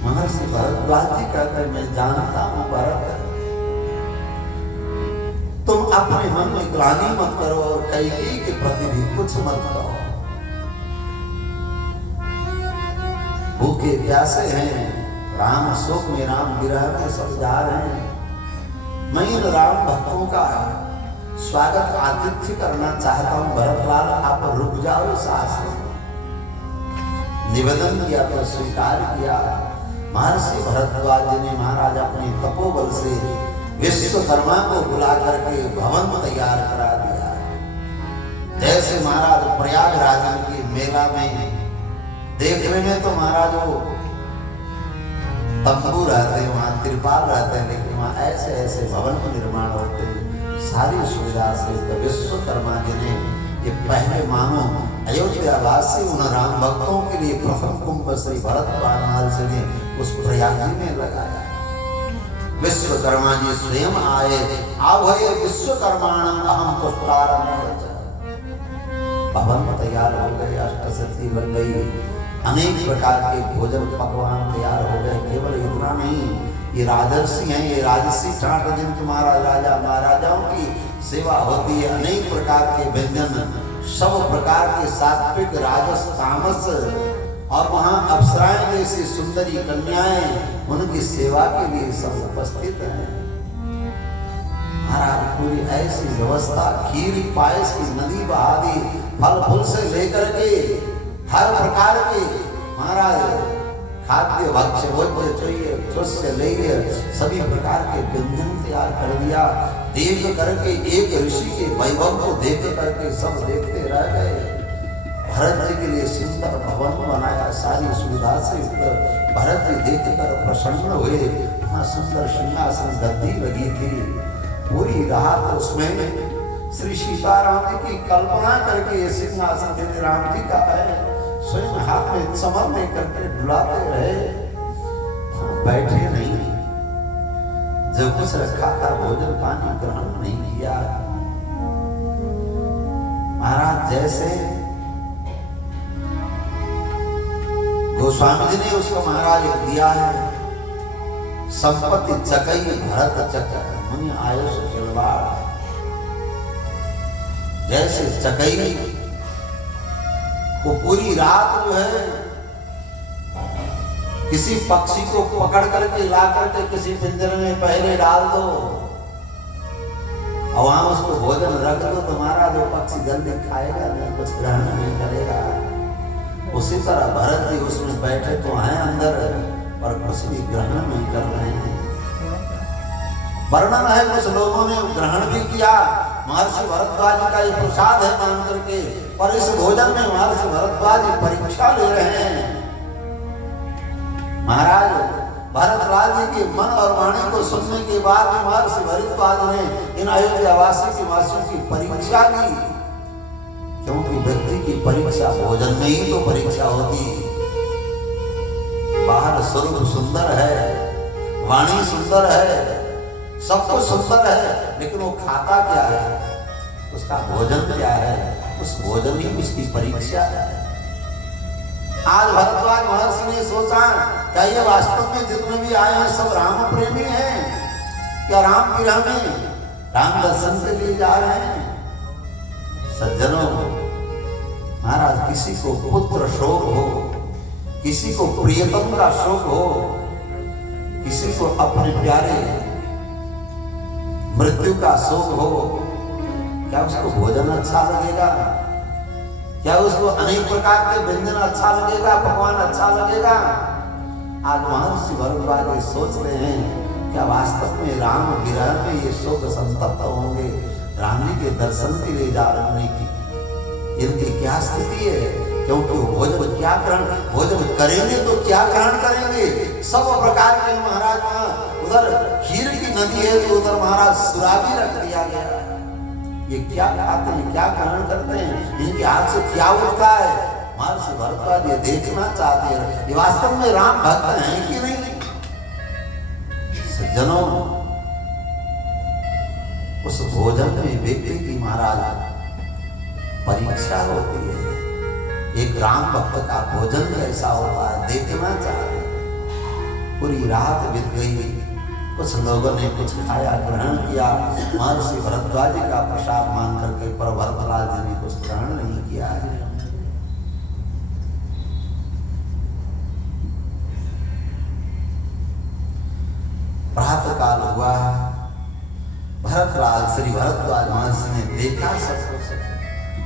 महर्षि भरद्वाज जी कहते हैं, मैं जानता हूं भरत, तुम अपने मन में ग्लानि मत करो और कैकेयी के प्रति भी कुछ मत कहो। भूखे प्यासे हैं, राम शोक में, राम विरह में सब जा रहे हैं। मैं इन राम भक्तों का स्वागत आतिथ्य करना चाहता हूं। भरतलाल, आप रुक जाओ इस आश्रम में। निवेदन किया तो स्वीकार किया। महर्षि भरद्वाज जी ने महाराज अपने तपोबल से विश्वकर्मा को बुला करके भवन तैयार करा दिया। जैसे महाराज प्रयागराज के मेला में देखने में तो महाराज वो तंबू रहते हैं, वहाँ तिरपाल रहते हैं, लेकिन वहाँ ऐसे ऐसे भवन का निर्माण होते हैं। सारी सुविधा से तो विश्वकर्मा जी ने ये पहले मानो अयोध्या वासी उन राम भक्तों के लिए प्रथम कुंभ श्री भरद्वाज महर्षि ने उस प्रयाग में लगाया। विश्वकर्मा जी स्वयं आए। आवये विश्वकर्माणं अहं तुष्टारमेव च। भवन तैयार हो गए, अष्टसिद्धि बन गई, अनेक प्रकार के भोजन पकवान तैयार हो गए। केवल इतना नहीं, ये राजर्षि हैं, ये राजसी ठाट जिनके महाराज राजा महाराजाओं की सेवा होती है। अनेक प्रकार के व्यंजन, सब प्रकार के सात्विक, राजस, तामस, और वहाँ अप्सराएं जैसी सुंदरी कन्याएं उनकी सेवा के लिए सब उपस्थित हैं। महाराज पूरी ऐसी व्यवस्था, खीर पायस की नदी बहा दी, फल फूल से लेकर के हर प्रकार के महाराज खाद्य भक्ष्य भोज्य चाहिए, तुष्य लेय, सभी प्रकार के व्यंजन तैयार कर दिया। देख करके एक ऋषि के वैभव को देख करके सब देखते रह गए। भरत जी के लिए सुंदर भवन बनाया, सारी सुविधा से युक्त। भरत जी देखकर प्रसन्न हुए। वहाँ सुंदर सिंहासन गद्दी लगी थी। पूरी रात उसमें श्री सीताराम जी की कल्पना करके ये सिंहासन श्री राम जी का है, स्वयं हाथ में चमर में करके डुलाते रहे। बैठे नहीं, जो कुछ रखा था भोजन पानी ग्रहण नहीं किया। महाराज जैसे गोस्वामी जी ने उसको महाराज दिया है, संपत्ति चकई भरत चक्र मुनि आयुष खिलवाड़। जैसे चकई वो पूरी रात जो है किसी पक्षी को पकड़ करके ला करके किसी पिंजरे में पहले डाल दो और वहां उसको भोजन रख दो, तुम्हारा जो पक्षी जल्दी खाएगा नहीं, कुछ ग्रहण नहीं करेगा। उसी तरह भरत जी उसमें बैठे तो हैं अंदर, पर कुछ भी ग्रहण नहीं कर रहे हैं। वर्णन है कुछ लोगों ने ग्रहण भी किया, महर्षि भरद्वाज का ये प्रसाद है मान करके, पर इस भोजन में महर्षि भरद्वाज परीक्षा ले रहे हैं। महाराज भरतलाल जी के मन और वाणी को सुनने के बाद महर्षि भरद्वाज ने इन अयोध्यावासी के वासियों की परीक्षा ली, क्योंकि व्यक्ति की परीक्षा भोजन में ही तो परीक्षा होती। बाहर स्वरूप सुंदर है, वाणी सुंदर है, सब कुछ सुंदर है, लेकिन वो खाता क्या है, उसका भोजन क्या है, उस भोजन ही उसकी परीक्षा है। आज भरद्वाज महर्षि ने सोचा क्या ये वास्तव में जितने भी आए हैं सब राम प्रेमी हैं, क्या राम विरह में राम दर्शन के लिए जा रहे हैं? सज्जनों, महाराज किसी को पुत्र शोक हो, किसी को प्रियतम का शोक हो, किसी को अपने प्यारे मृत्यु का शोक हो, क्या उसको भोजन अच्छा लगेगा? क्या उसको अनेक प्रकार के व्यंजन अच्छा लगेगा, पकवान अच्छा लगेगा? आज महर्षि भरद्वाज सोचते हैं क्या वास्तव में राम विरह में ये शोक संतप्त होंगे? राम जी के दर्शन के लिए जा रहे की इनकी क्या स्थिति है? क्योंकि भोजन क्या ग्रहण, भोजन करेंगे तो क्या ग्रहण करेंगे? सब प्रकार के महाराज वहां, उधर खीर की नदी है तो उधर महाराज सुराबी रख दिया गया। ये क्या खाते हैं, क्या ग्रहण करते हैं, इनके हाथ से क्या उठता है? महर्षि भरद्वाज ये देखना चाहते हैं ये वास्तव में राम भक्त हैं कि नहीं। सज्जनों, उस भोजन में व्यक्ति की महाराज परीक्षा होती है। एक राम भक्त का भोजन कैसा होता है देखना चाहते हैं। पूरी रात बीत गई, कुछ लोगों ने कुछ खाया, ग्रहण किया, महर्षि भरद्वाज का प्रसाद मान करके, पर भरतलाल जी ने कुछ ग्रहण नहीं किया है। प्रातः काल हुआ, भरतलाल श्री भरद्वाज महर्षि ने देखा सब कुछ,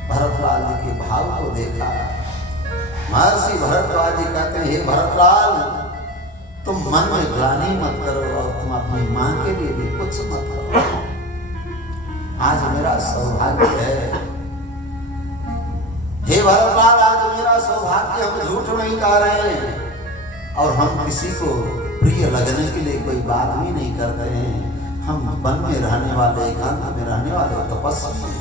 भरतलाल जी के भाव को देखा। महर्षि भरद्वाज जी कहते हैं हे भरतलाल, तुम मन में ग्लानि मत करो और तुम अपनी मां के लिए भी कुछ मत करो। आज मेरा सौभाग्य है, हे भरतलाल, आज मेरा सौभाग्य, हम झूठ नहीं कह रहे हैं और हम किसी को प्रिय लगने के लिए कोई बात भी नहीं करते हैं। हम वन में रहने वाले, एकांत में रहने वाले तपस्वी,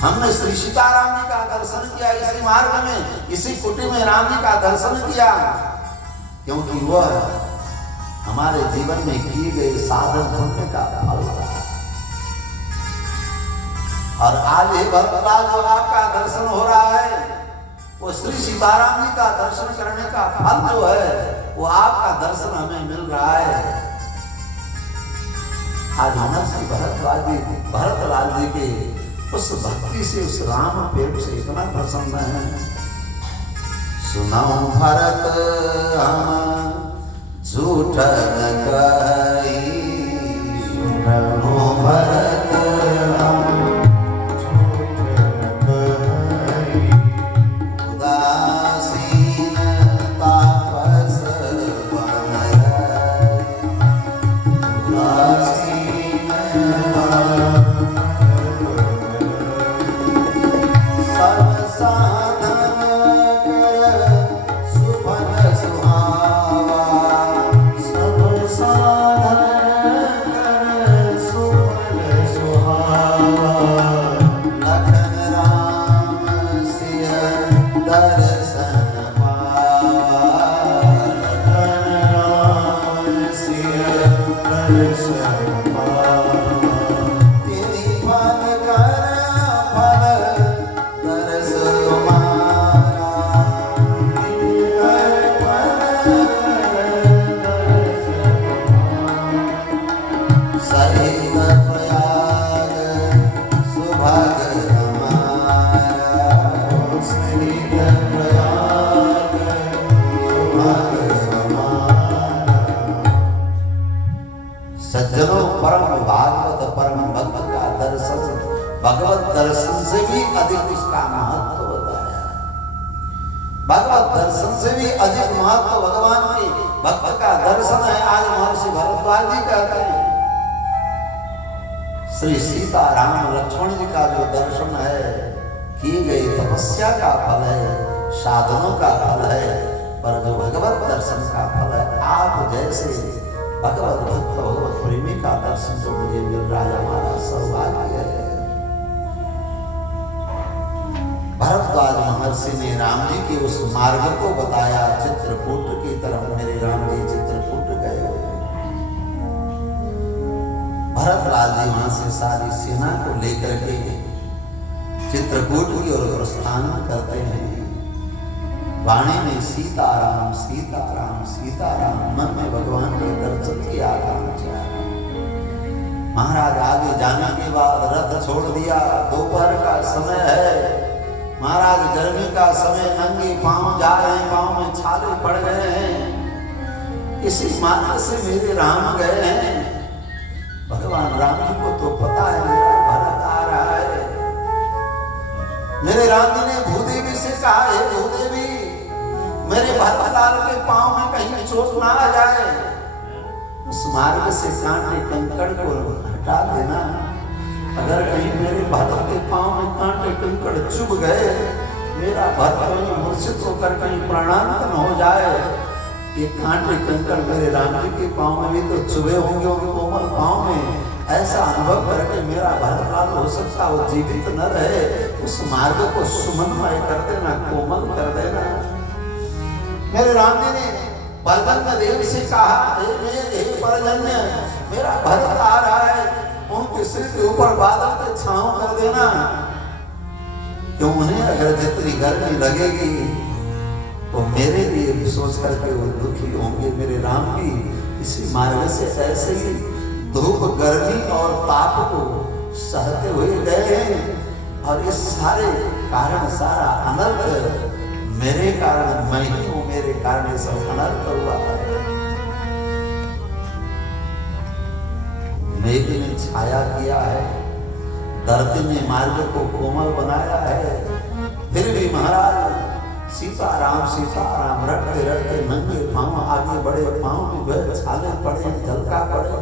हमने श्री सीताराम जी का दर्शन किया, इसी मार्ग में, इसी कुटी में राम जी का दर्शन किया, क्योंकि वह हमारे जीवन में किए गए साधन पुण्य का फल था। और आज ये भरतलाल जो आपका दर्शन हो रहा है, वो श्री सीताराम जी का दर्शन करने का फल जो है, वो आपका दर्शन हमें मिल रहा है। आज महर्षि भरतलाल जी के उस भक्ति से, उस राम प्रेम से इतना प्रसन्न है। सुनाओ भरत हम झूठ न कही, सुनाओ भरत हम झूठ न कही, उदासीन तापस बन रही, उदासीन सब साधन कर सुफल सुहावा, सब साधन कर सुफल सुहावा, लखन राम सिय दर्शन पावा, लखन राम सिय दर्शन पावा, तेरी पद कर फल दर्श तुम्हारा, तेरी पद दर्श तुम्हारा, सहित प्रयाग सुभग हमारा, सहित प्रयाग सुभग हमारा। सज्जनों, परम भागवत परम भक्त का दर्शन भगवत दर्शन से भी अधिक उसका महत्व बताया। भगवत दर्शन से भी अधिक महत्व भगवान के भक्त का दर्शन है। आज महर्षि भारद्वाज जी कहते हैं श्री सीता राम लक्ष्मण जी का जो दर्शन है किए गए तपस्या का फल है, साधनों का फल है, पर जो भगवत दर्शन का फल है, आप जैसे भगवत भक्त भगवत प्रेमी का दर्शन जो मुझे मिल रहा है, हमारा सौभाग्य है। भरद्वाज महर्षि ने राम जी के उस मार्ग को बताया। चित्रकूट की तरफ मेरे राम जी चित्रकूट गए हुए हैं। भरतलाल जी वहां से सारी सेना को लेकर के चित्रकूट की ओर प्रस्थान करते हैं। वाणी में सीताराम सीताराम सीताराम, मन में भगवान के दर्शन की आकांक्षा। महाराज आगे जाने के बाद रथ छोड़ दिया। दोपहर का समय है, महाराज गर्मी का समय, नंगे पांव जा रहे हैं, पांव में छाले पड़ गए हैं। किसी मार्ग से मेरे राम गए हैं। भगवान राम जी को तो पता है मेरा भरत आ रहा है। मेरे राम जी ने भूदेवी से कहा है, भूदेवी मेरे भरतलाल के पांव में कहीं चोट ना आ जाए, उस मार्ग से कांटे कंकड़ को हटा देना। अगर कहीं मेरे भरत के पांव में कांटे कंकड़ चुभ गए, मेरा भरत वहीं मूर्छित होकर कहीं प्राणांतन हो जाए। ये कांटे कंकड़ मेरे राम जी के पांव में भी तो चुभे होंगे, उनके कोमल पांव में। ऐसा अनुभव करके मेरा भरतलाल हो सकता वो जीवित न रहे, उस मार्ग को सुमनमय कर देना, कोमल कर देना। मेरे राम जी ने परजन्य देव से कहा, हे परजन्य, मेरा भरत आ रहा है, उनके सिर के ऊपर बादल के छांव कर देना। क्यों उन्हें अगर जितनी गर्मी लगेगी तो मेरे लिए भी सोच करके वो दुखी होंगे। मेरे राम भी इसी मार्ग से ऐसे ही धूप गर्मी और ताप को सहते हुए गए हैं। और इस सारे कारण, सारा अनर्थ मेरे कारण, मैं ही हूं, मेरे कारण ये सब अनर्थ हुआ है। मेघ ने छाया किया है, धरती ने मार्ग को कोमल बनाया है, फिर भी महाराज सीताराम रटते रटते नंगे पांव आगे बढ़े, पांव में वह छाले पड़े, झलका पड़े।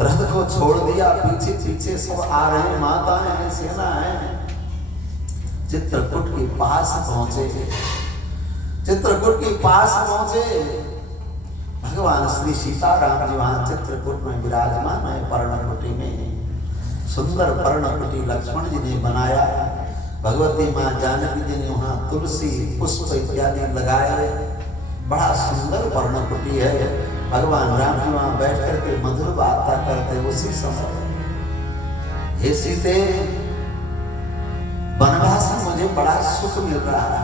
रथ को छोड़ दिया, पीछे पीछे सब आ रहे हैं, माताएं हैं, सेना है। चित्रकूट के पास पहुंचे, चित्रकूट के पास पहुंचे। भगवान श्री सीताराम जी वहां चित्रकूट में विराजमान है। पर्णकुटी में सुंदर पर्णकुटी लक्ष्मण जी ने बनाया। भगवती माँ जानकी जी ने वहां तुलसी पुष्प इत्यादि लगाए। बड़ा सुंदर पर्णकुटी है। भगवान राम जी वहां बैठ करके मधुर वार्ता करते। उसी समय हे सीते, वनवास में मुझे बड़ा सुख मिल रहा है।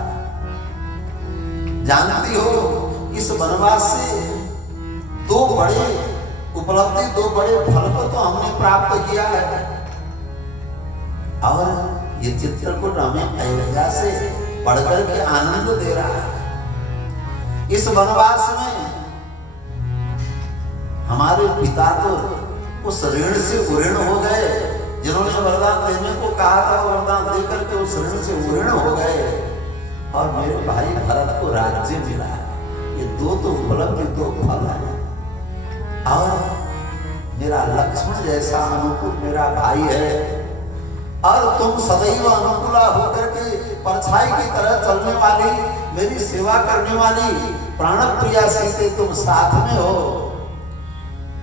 जानती हो, इस वनवास से दो बड़े उपलब्धि, दो बड़े फल को तो हमने प्राप्त किया है। और ये चित्रकूट हमें अयोध्या से बढ़कर के आनंद दे रहा है। इस वनवास में हमारे पिता तो उस ऋण से उऋण हो गए। जिन्होंने वरदान देने को कहा था, वरदान देकर के उस ऋण से उऋण हो गए। और मेरे भाई भरत को राज्य मिला। ये दो तो उपलब्धि, दो फल है। और मेरा लक्ष्मण जैसा अनुकूल मेरा भाई है। और तुम सदैव अनुकूला होकर के परछाई की तरह चलने वाली, मेरी सेवा करने वाली प्राण प्रिया सीते तुम साथ में हो।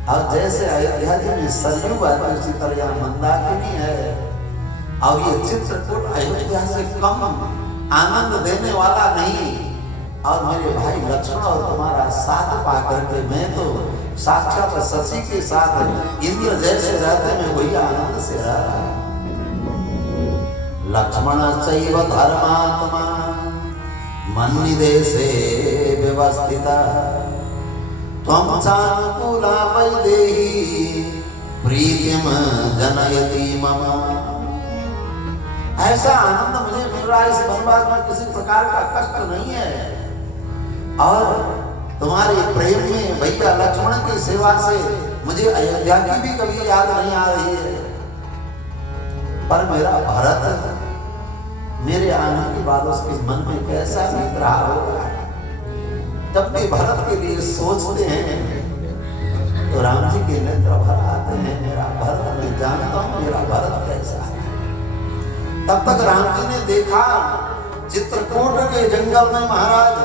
और जैसे अयोध्या जी में सरयू बहती, उसी तरह यहाँ मंदाकिनी है। और ये चित्रकूट अयोध्या से कम आनंद देने वाला नहीं। और मेरे भाई लक्ष्मण और तुम्हारा साथ पा करके मैं तो साक्षात शशि के साथ इंद्र जैसे रहते, मैं वही आनंद से रह रहा। लक्ष्मण चैव धर्मात्मा मन्निदेशे व्यवस्थिता त्वं चानुकूला वैदेही प्रीतिम जनयति मम। ऐसा आनंद मुझे मिल रहा है इस वनवास में, किसी प्रकार का कष्ट नहीं है। और तुम्हारे प्रेम में भैया लक्ष्मण की सेवा से मुझे अयोध्या की भी कभी याद नहीं आ रही है। पर मेरा भरत मेरे आने के बाद उसके मन में कैसा बीत रहा होगा। जब भी भरत के लिए सोचते हैं तो राम जी के नेत्र भर आते हैं। मेरा भरत, मैं जानता हूं मेरा भरत कैसा है। तब तक राम जी ने देखा चित्रकूट के जंगल में महाराज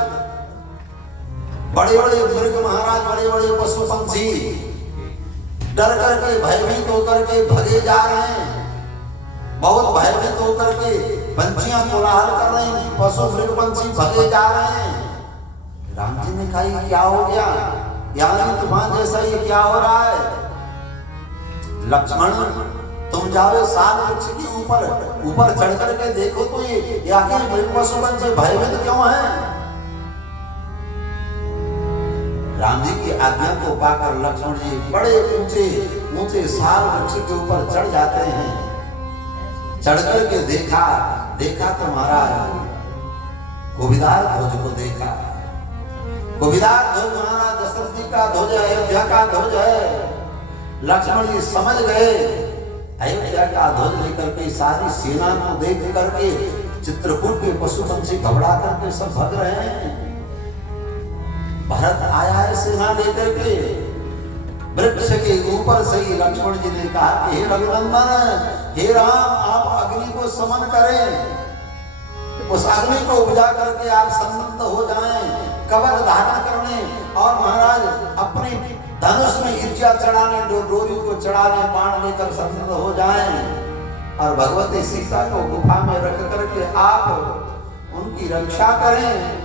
बड़े बड़े मृग, महाराज बड़े बड़े पशु पंछी डर करके भयभीत होकर के भगे जा रहे हैं। बहुत भयभीत होकर के पंछियां कोलाहल कर रहे हैं, पशु मृग पंछी भगे जा रहे हैं। राम जी ने कहा ये क्या हो गया, यहाँ तूफान जैसा ये क्या हो रहा है। लक्ष्मण तुम जाओ साल वृक्ष के ऊपर चढ़ करके देखो तो ये आखिर मृग पशु पंछी भयभीत क्यों हैं। राम जी की आज्ञा को पाकर लक्ष्मण जी बड़े ऊंचे साल वृक्ष के ऊपर चढ़ जाते हैं। चढ़ करके देखा तो महाराज कोविदार ध्वज को देखा। कोविदार ध्वज महाराज दशरथ जी का ध्वज, अयोध्या का ध्वज है। लक्ष्मण जी समझ गए अयोध्या का ध्वज लेकर के सारी सेना को देख करके चित्रकूट के पशु पंछी घबरा करके सब भग रहे हैं। भरत आया है सेना लेकर के। वृक्ष के ऊपर से ही लक्ष्मण जी ने कहा कि हे रघुनंदन, हे राम, आप अग्नि को समन करें, उस अग्नि को उपजा करके आप संबंध हो जाएं, कवच धारण करने और महाराज अपने धनुष में ईर्ष्या चढ़ाने, डोरी को चढ़ाने, बाण लेकर संबंध हो जाएं और भगवती सीता को गुफा में रख करके आप उनकी रक्षा करें।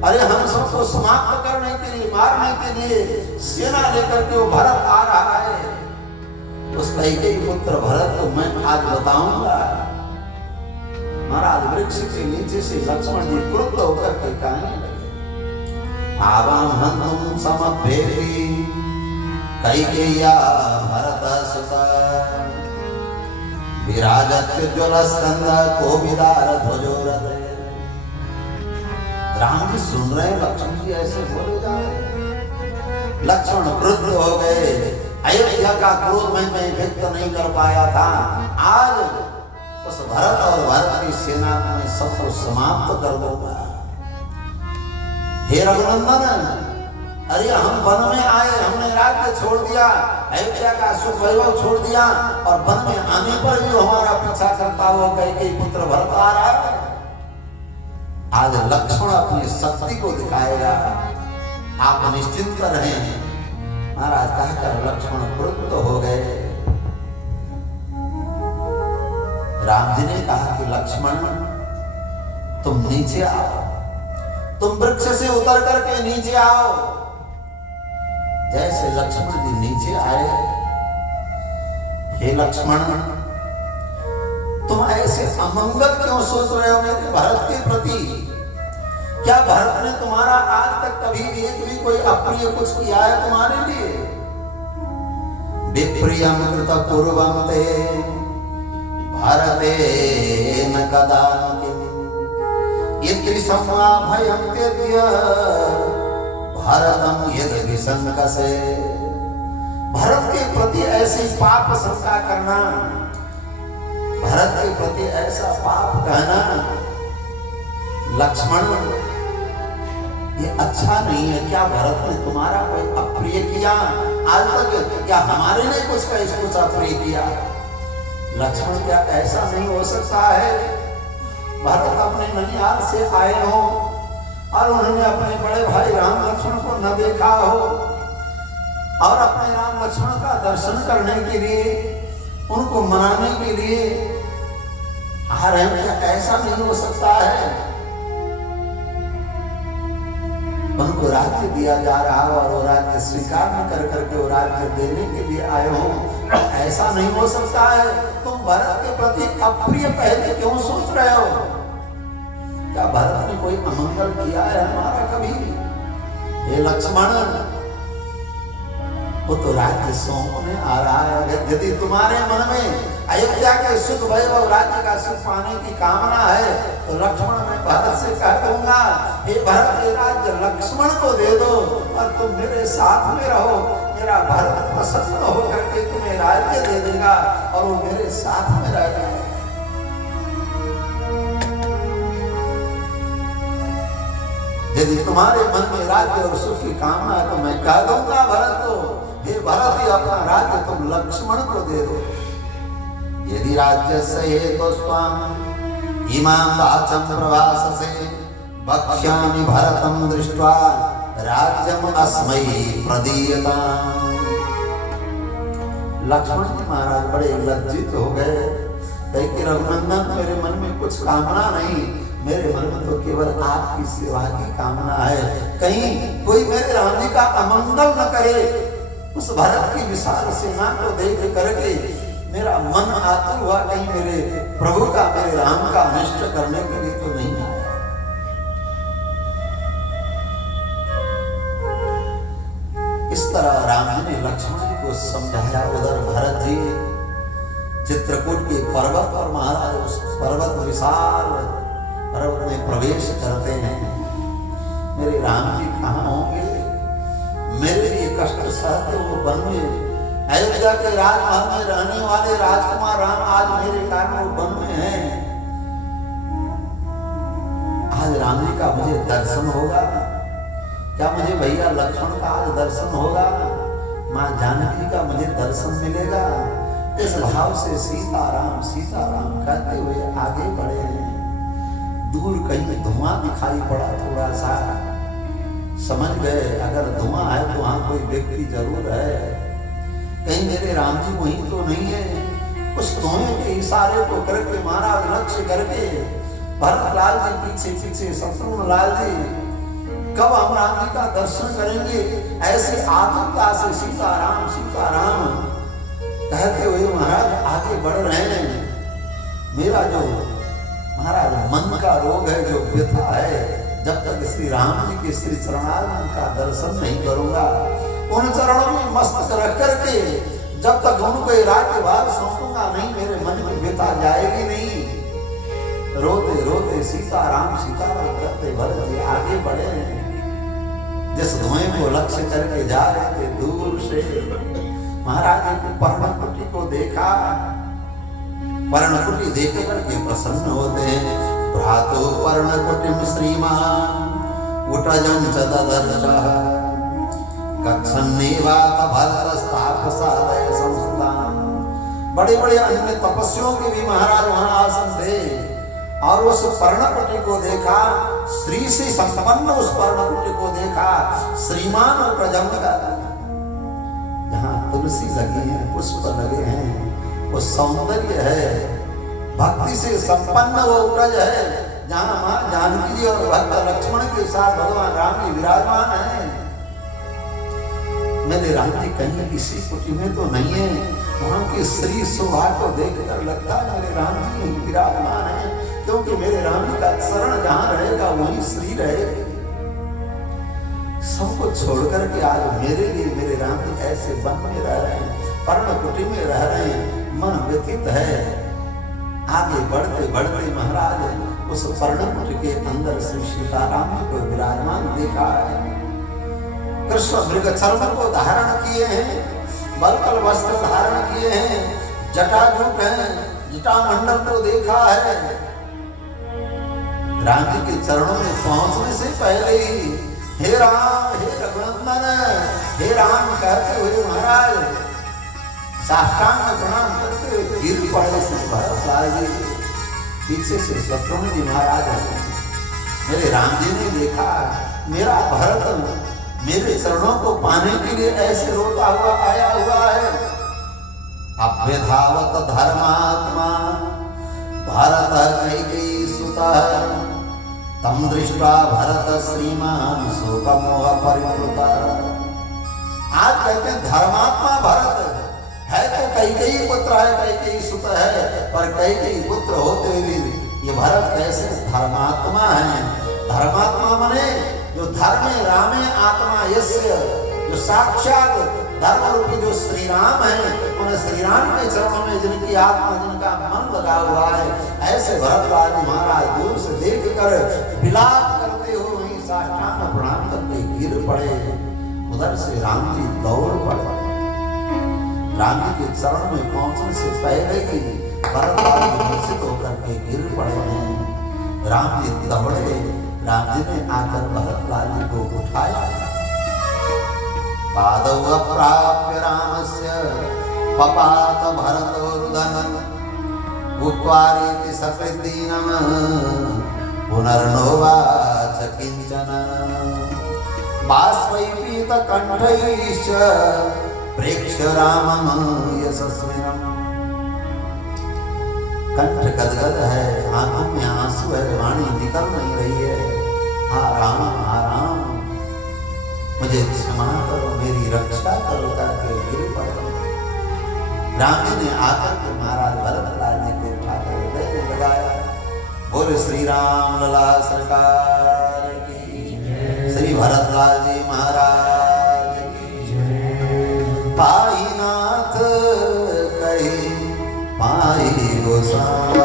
अरे हम सबको समाप्त करने के लिए, मारने के लिए सेना लेकर के वो भरत आ रहा है। उस कैकेयी पुत्र भरत को मैं आज बताऊंगा। महाराज वृक्ष के नीचे से लक्ष्मण जी क्रुद्ध होकर के कहने लगे, आवाम हन्तुम समभ्येति कैकेय्या भरत सुता विराजत्युज्ज्वल स्कंद कोविदार ध्वजो रथे। राम जी सुन रहे, लक्ष्मण जी ऐसे बोले जा रहे। लक्ष्मण क्रुद्ध हो गए। अयोध्या का क्रोध मैं व्यक्त नहीं कर पाया था, आज उस भरत और भरत की सेना को मैं सबको समाप्त कर दूंगा। हे रघुनंदन, अरे हम वन में आए, हमने राज्य छोड़ दिया, अयोध्या का सुख वैभव छोड़ दिया और वन में आने पर भी हमारा पीछा करता हुआ कैकेयी पुत्र भरत आ रहा है। आज लक्ष्मण अपनी शक्ति को दिखाएगा, आप निश्चिंत रहें। महाराज कहकर लक्ष्मण क्रुद्ध हो गए। राम जी ने कहा कि लक्ष्मण तुम नीचे आओ, तुम वृक्ष से उतर करके नीचे आओ। जैसे लक्ष्मण जी नीचे आए, हे लक्ष्मण तुम ऐसे अमंगल क्यों सोच रहे हो मेरे भरत के प्रति। क्या भरत ने तुम्हारा आज तक कभी एक भी कोई अप्रिय कुछ किया है तुम्हारे लिए। विप्रियम कृत पूर्वम ते भारतेन कदाचित् ईदृशं भयं त्यज्य भारतं यदि विसंकसे। भरत के प्रति ऐसी पाप शंका करना, भरत के प्रति ऐसा पाप कहना, लक्ष्मण ये अच्छा नहीं है। क्या भरत ने तुम्हारा कोई अप्रिय किया आज तक? क्या हमारे लिए कुछ अप्रिय किया? लक्ष्मण क्या ऐसा नहीं हो सकता है। भरत अपने ननिहाल से आए हो और उन्होंने अपने बड़े भाई राम लक्ष्मण को न देखा हो और अपने राम लक्ष्मण का दर्शन करने के लिए, उनको मनाने के लिए आ रहे हैं। ऐसा नहीं हो सकता है। उनको राज्य दिया जा रहा हो और वो राज्य स्वीकार न कर करके वो राज्य देने के लिए आए हो, ऐसा नहीं हो सकता है। तुम भरत के प्रति अप्रिय पहले क्यों सोच रहे हो? क्या भरत ने कोई अमंगल किया है हमारा कभी? हे लक्ष्मण, वो तो राज्य सौंपने आ रहा है। यदि तुम्हारे मन में अयोध्या के सुख वैभव, राज्य का सुख पाने की कामना है तो लक्ष्मण मैं भरत से कह दूंगा, हे भरत ये राज्य लक्ष्मण को दे दो और तुम मेरे साथ में रहो। मेरा भरत प्रसन्न होकर के तुम्हें राज्य दे देगा और वो मेरे साथ में रहेगा। यदि तुम्हारे मन में राज्य और सुख की कामना है तो मैं कह दूंगा भरत को, हे भरत ही अपना राज्य तुम लक्ष्मण को दे दो। यदि राज्य से तो स्वाम इमाम वाचम प्रवाससे वक्ष्यामि भरतम दृष्ट्वा राज्यम अस्मै प्रदीयताम्। लक्ष्मण जी महाराज बड़े लज्जित हो गए, कहे कि रघुनंदन मेरे मन में कुछ कामना नहीं, मेरे मन में तो केवल आपकी सेवा की कामना है, कहीं कोई मेरे राम जी का अमंगल न करे। उस भरत की विशाल सेना को देख करके मेरा मन आतुर हुआ, कहीं मेरे प्रभु का मेरे राम का अनिष्ट करने के लिए तो नहीं आया। इस तरह राम जी ने लक्ष्मण जी को समझाया। उधर भरत जी चित्रकूट के पर्वत पर महाराज उस पर्वत विशाल पर्वत में प्रवेश करते हैं। मेरे राम जी कहाँ होंगे, मेरे लिए कष्ट सहते वो वन में, अयोध्या के राजमहल में रहने वाले राजकुमार राम आज मेरे कारण वो वन में हैं। आज राम जी का मुझे दर्शन होगा क्या, मुझे भैया लक्ष्मण का आज दर्शन होगा, माँ जानकी का मुझे दर्शन मिलेगा। इस भाव से सीताराम सीताराम कहते हुए आगे बढ़े हैं। दूर कहीं धुआं दिखाई पड़ा थोड़ा सा, समझ गए अगर धुआं है तो वहां कोई व्यक्ति जरूर है, कहीं मेरे राम जी वहीं तो नहीं है। उस धुएं के इशारे को करके महाराज लक्ष्य करके भरत लाल जी पीछे पीछे शत्रुघ्न लाल जी कब हम राम जी का दर्शन करेंगे, ऐसे आतुरता से सीताराम सीताराम कहते हुए महाराज आगे बढ़ रहे हैं। मेरा जो महाराज मन का रोग है, जो व्यथा है, जब तक श्री राम जी के श्री चरणारविंद का दर्शन नहीं करूंगा, उन चरणों में मस्तक रख करके जब तक उनको राज्यभार सौंपूंगा नहीं, मेरे मन में व्यथा जाएगी नहीं। रोते रोते सीताराम सीताराम करते भरत जी आगे बढ़े हैं। जिस धुएं को लक्ष्य करके जा रहे थे, दूर से महाराज ने पर्णकुटी को देखा। पर्णकुटी देख करके प्रसन्न होते हैं। भ्रातो पर्णकुटिम श्रीमान उटजं च ददर्शः कच्छन्नेवात भरतस्तापसादय संस्ताम। बड़े बड़े अन्य तपस्वियों के भी महाराज वहां आसन थे और उस पर्णकुटी को देखा, श्री से संपन्न उस पर्णकुटी को देखा। श्रीमान और प्रजंग जहाँ तुलसी लगी है, पुष्प लगे हैं, वो सौंदर्य है, भक्ति से संपन्न वो उटज है, जहाँ माँ जानकी जी और भक्त लक्ष्मण के साथ भगवान राम जी विराजमान हैं। मेरे राम जी कहीं किसी कुटी में तो नहीं है, वहाँ की श्री शोभा को देखकर लगता है मेरे राम जी विराजमान है, क्योंकि मेरे राम जी का शरण जहाँ रहेगा वहीं श्री रहेगी। सबको छोड़ करके आज मेरे लिए मेरे राम जी ऐसे वन में रह रहे हैं, पर्णकुटी में रह रहे हैं, मन व्यथित है। आगे बढ़ते बढ़ते महाराज उस पर्णकुटी के अंदर श्री सीताराम जी को विराजमान देखा है। कृष्ण मृग चर्म को धारण किए हैं, बलकल वस्त्र धारण किए हैं, जटाजूट हैं, जटामंडल को देखा है। राम जी के चरणों में पहुंचने से पहले ही हे राम हे रघुनंदन हे राम कहते हुए महाराज साष्टांग प्रणाम करते हुए गिर पड़े से भरत लाल जी। पीछे से शत्रुघ्न जी महाराज है। मेरे राम जी ने देखा मेरा भरत मेरे चरणों को पाने के लिए ऐसे रोता हुआ आया हुआ है। अभ्यधावत धर्मात्मा भारत कैकेयी सुतः तम दृष्ट्वा भरत श्रीमान शोकमोह परिप्लुता। आज कहते हैं धर्मात्मा भरत है तो कैकेयी पुत्र है, कैकेयी सुत है, पर कैकेयी पुत्र होते हुए ये भरत कैसे धर्मात्मा है। धर्मात्मा माने जो धर्मे रामे आत्मा यस्य, जो साक्षात धर्म रूपी जो श्री राम है, उन श्री राम के चरणों में जिनकी आत्मा जिनका मन लगा हुआ है, ऐसे भरतलाल महाराज दूर से देख कर विलाप करते हुए वहीं साष्टांग प्रणाम करके गिर पड़े। उधर से राम जी दौड़ पड़े। राम जी के चरण में पहुंचने से पहले ही भरतलाल मूर्छित होकर के गिर पड़े हैं। राम जी दौड़े, राम जी ने आकर भरतलाल जी को उठाया। पादौ अप्राप्य रामस्य पपात भरतो रुदन उक्त्वारेति सकृद्दीनम् पुनर्नोवाच किंचन बाष्पैपीतकण्ठैश्च प्रेक्ष्य रामं यशस्विनम्। कंठ गदगद है, आंखों में आंसू है, वाणी निकल नहीं रही है। हा राम मुझे क्षमा करो, मेरी रक्षा करो करके गिर पड़ो। राम जी ने आकर के महाराज भरतलाल जी को उठाकर हृदय में लगाया। बोले श्री राम लला सरकार की, श्री भरतलाल जी महाराज की। पाई नाथ कही पाई गोसाई,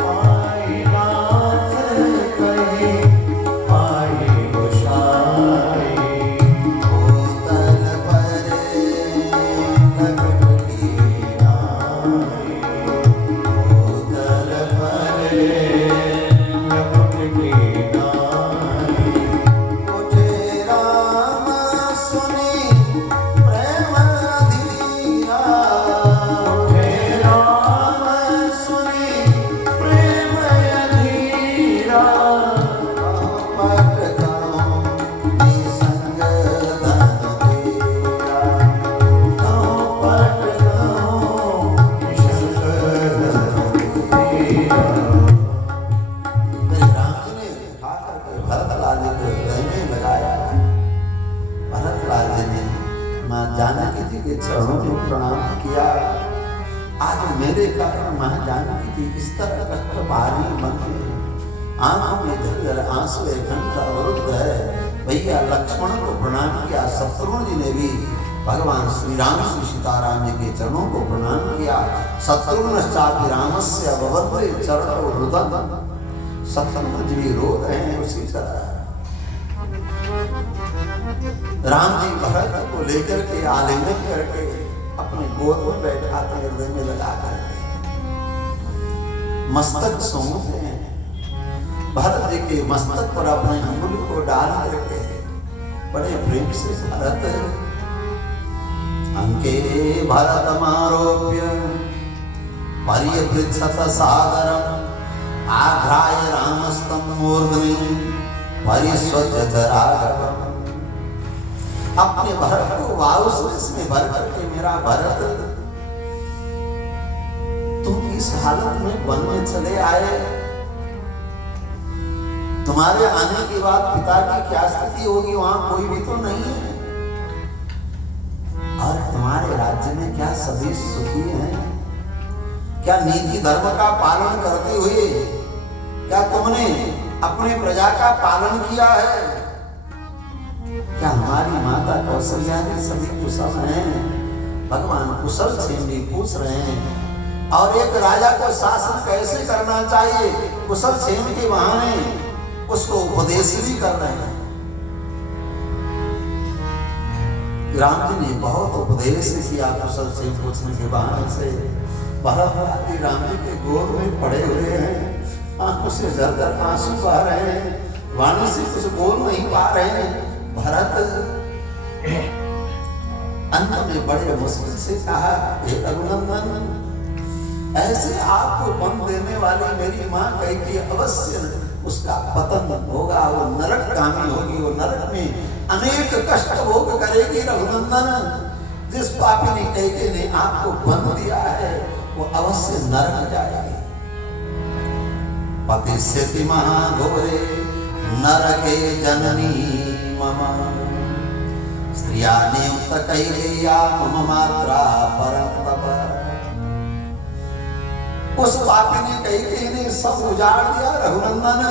पाई नाथ कही पाई गोसाई। भूतल परे लपट की नाई, भूतल परे लपट की नाई। उठे राम सुनी प्रेम धीरा, जानकी जी के चरणों में प्रणाम किया। आज मेरे कारण मां जानकी जी इस तरह कष्ट भारी मन में, आंखों में झलझल आंसू है, कंठ अवरुद्ध है। भैया लक्ष्मण को प्रणाम किया, शत्रुघ्न जी ने भी भगवान श्री राम श्री सीताराम जी के चरणों को प्रणाम किया। शत्रुघ्नश्चापि रामस्य भवद्वे चरणौ रुदन। शत्रुघ्न जी भी रो रहे हैं उसी तरह। राम जी भरत को लेकर के आलिंगन करके अपने गोद में बैठाते, हृदय में लगा करके मस्तक सूंघते हैं। भरत जी के मस्तक पर अपने अंगुली को डाल करके बड़े प्रेम से भरत अंके भरतमारोप्य पर्यपृच्छत सादरम् आघ्राय रामस्तं मूर्धनि परिस्वज्जत राघवम्। अपने भरत को वायुश्लेष में भर करके, मेरा भरत तुम इस हालत में वन में चले आए, तुम्हारे आने के बाद पिता की क्या स्थिति होगी? वहां कोई भी तो नहीं है। और तुम्हारे राज्य में क्या सभी सुखी हैं? क्या नीति धर्म का पालन करते हुए क्या तुमने अपने प्रजा का पालन किया है? क्या हमारी माता कौशल्या जी सभी कुशल हैं? भगवान कुशल से भी पूछ रहे हैं। और एक राजा को शासन कैसे करना चाहिए, कुशल क्षेम के बहाने उसको उपदेश भी कर रहे हैं। राम जी ने बहुत उपदेश किया कुशल क्षेम पूछने के बहाने से। भरत राम जी के गोद में पड़े हुए हैं, आंखों से झरझर आंसू बह रहे हैं, वाणी से कुछ बोल नहीं पा रहे हैं। भरत अंत में बड़े मुश्किल से कहा, हे रघुनंदन, ऐसे आपको बन देने वाली मेरी मां कैकेयी अवश्य उसका पतन होगा, वो नरकगामी होगी, वो नरक में अनेक कष्ट भोग करेगी। रघुनंदन, जिस पापिनी कैकेयी ने आपको बन दिया है वो अवश्य नरक जाएगी। पतिष्यति महाघोरे नरके जननी मम स्त्रिया नियुक्त कैकेय्या मम मात्रा परम तप। उस पापिनी कैकेयी ने सब उजाड़ दिया। रघुनंदन,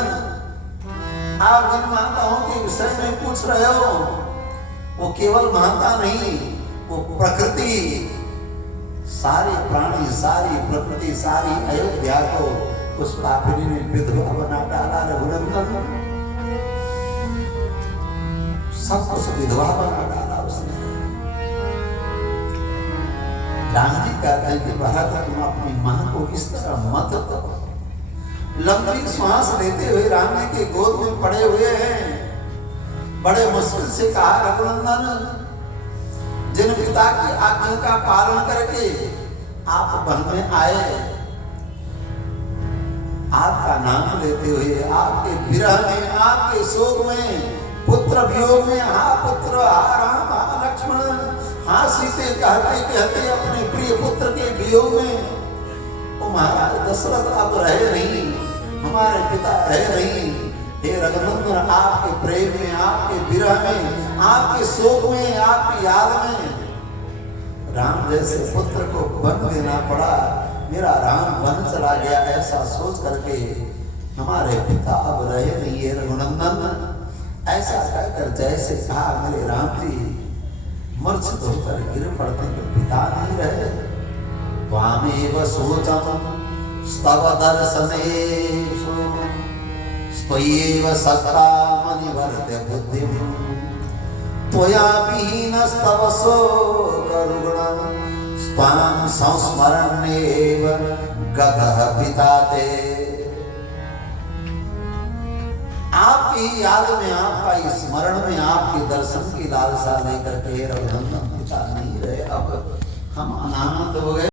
आप जिन माताओं के विषय में पूछ रहे हो वो केवल माता नहीं, वो प्रकृति, सारे प्राणी, सारी प्रकृति, सारी अयोध्या को उस पापिनी ने विधवा बना डाला। रघुनंदन, सब कुछ विधवा बना डाला उसने। राम जी कहते हैं कि भरत तुम अपनी मां को इस तरह मत करो। लंबी श्वास लेते हुए राम जी के गोद में पड़े हुए हैं। बड़े मुश्किल से कहा, रघुनंदन, जिन पिता की आज्ञा का पालन करके आप वन में आए, आपका नाम लेते हुए आपके विरह में, आपके शोक में, पुत्र वियोग में, हा पुत्र, हा राम, हा लक्ष्मण, हा सीते कहते कहते अपने प्रिय पुत्र के वियोग में, ओ महाराज दशरथ अब रहे नहीं, हमारे पिता रहे नहीं। हे रघुनंदन, आपके प्रेम में, आपके विरह में, आपके शोक में, आपकी याद में राम जैसे पुत्र को वन देना पड़ा। मेरा राम वन चला गया, ऐसा सोच करके हमारे पिता अब रहे नहीं है रघुनंदन। ऐसा कहकर जैसे कहा, मेरे राम जी मूर्छित होकर गिर पड़ते कि पिता नहीं रहे। त्वामेव सोचम स्तव दर्शनेषु त्वयैव सत्ता मनिवर्त्य बुद्धिं त्वया विहीनस्तव शोकरुग्णं स्वां संस्मरन्नेव गतः पिता ते। आपकी याद में, आपका स्मरण में, आपके दर्शन की लालसा लेकर के रघुनंदन पिता नहीं रहे। अब हम अनाथ हो गए।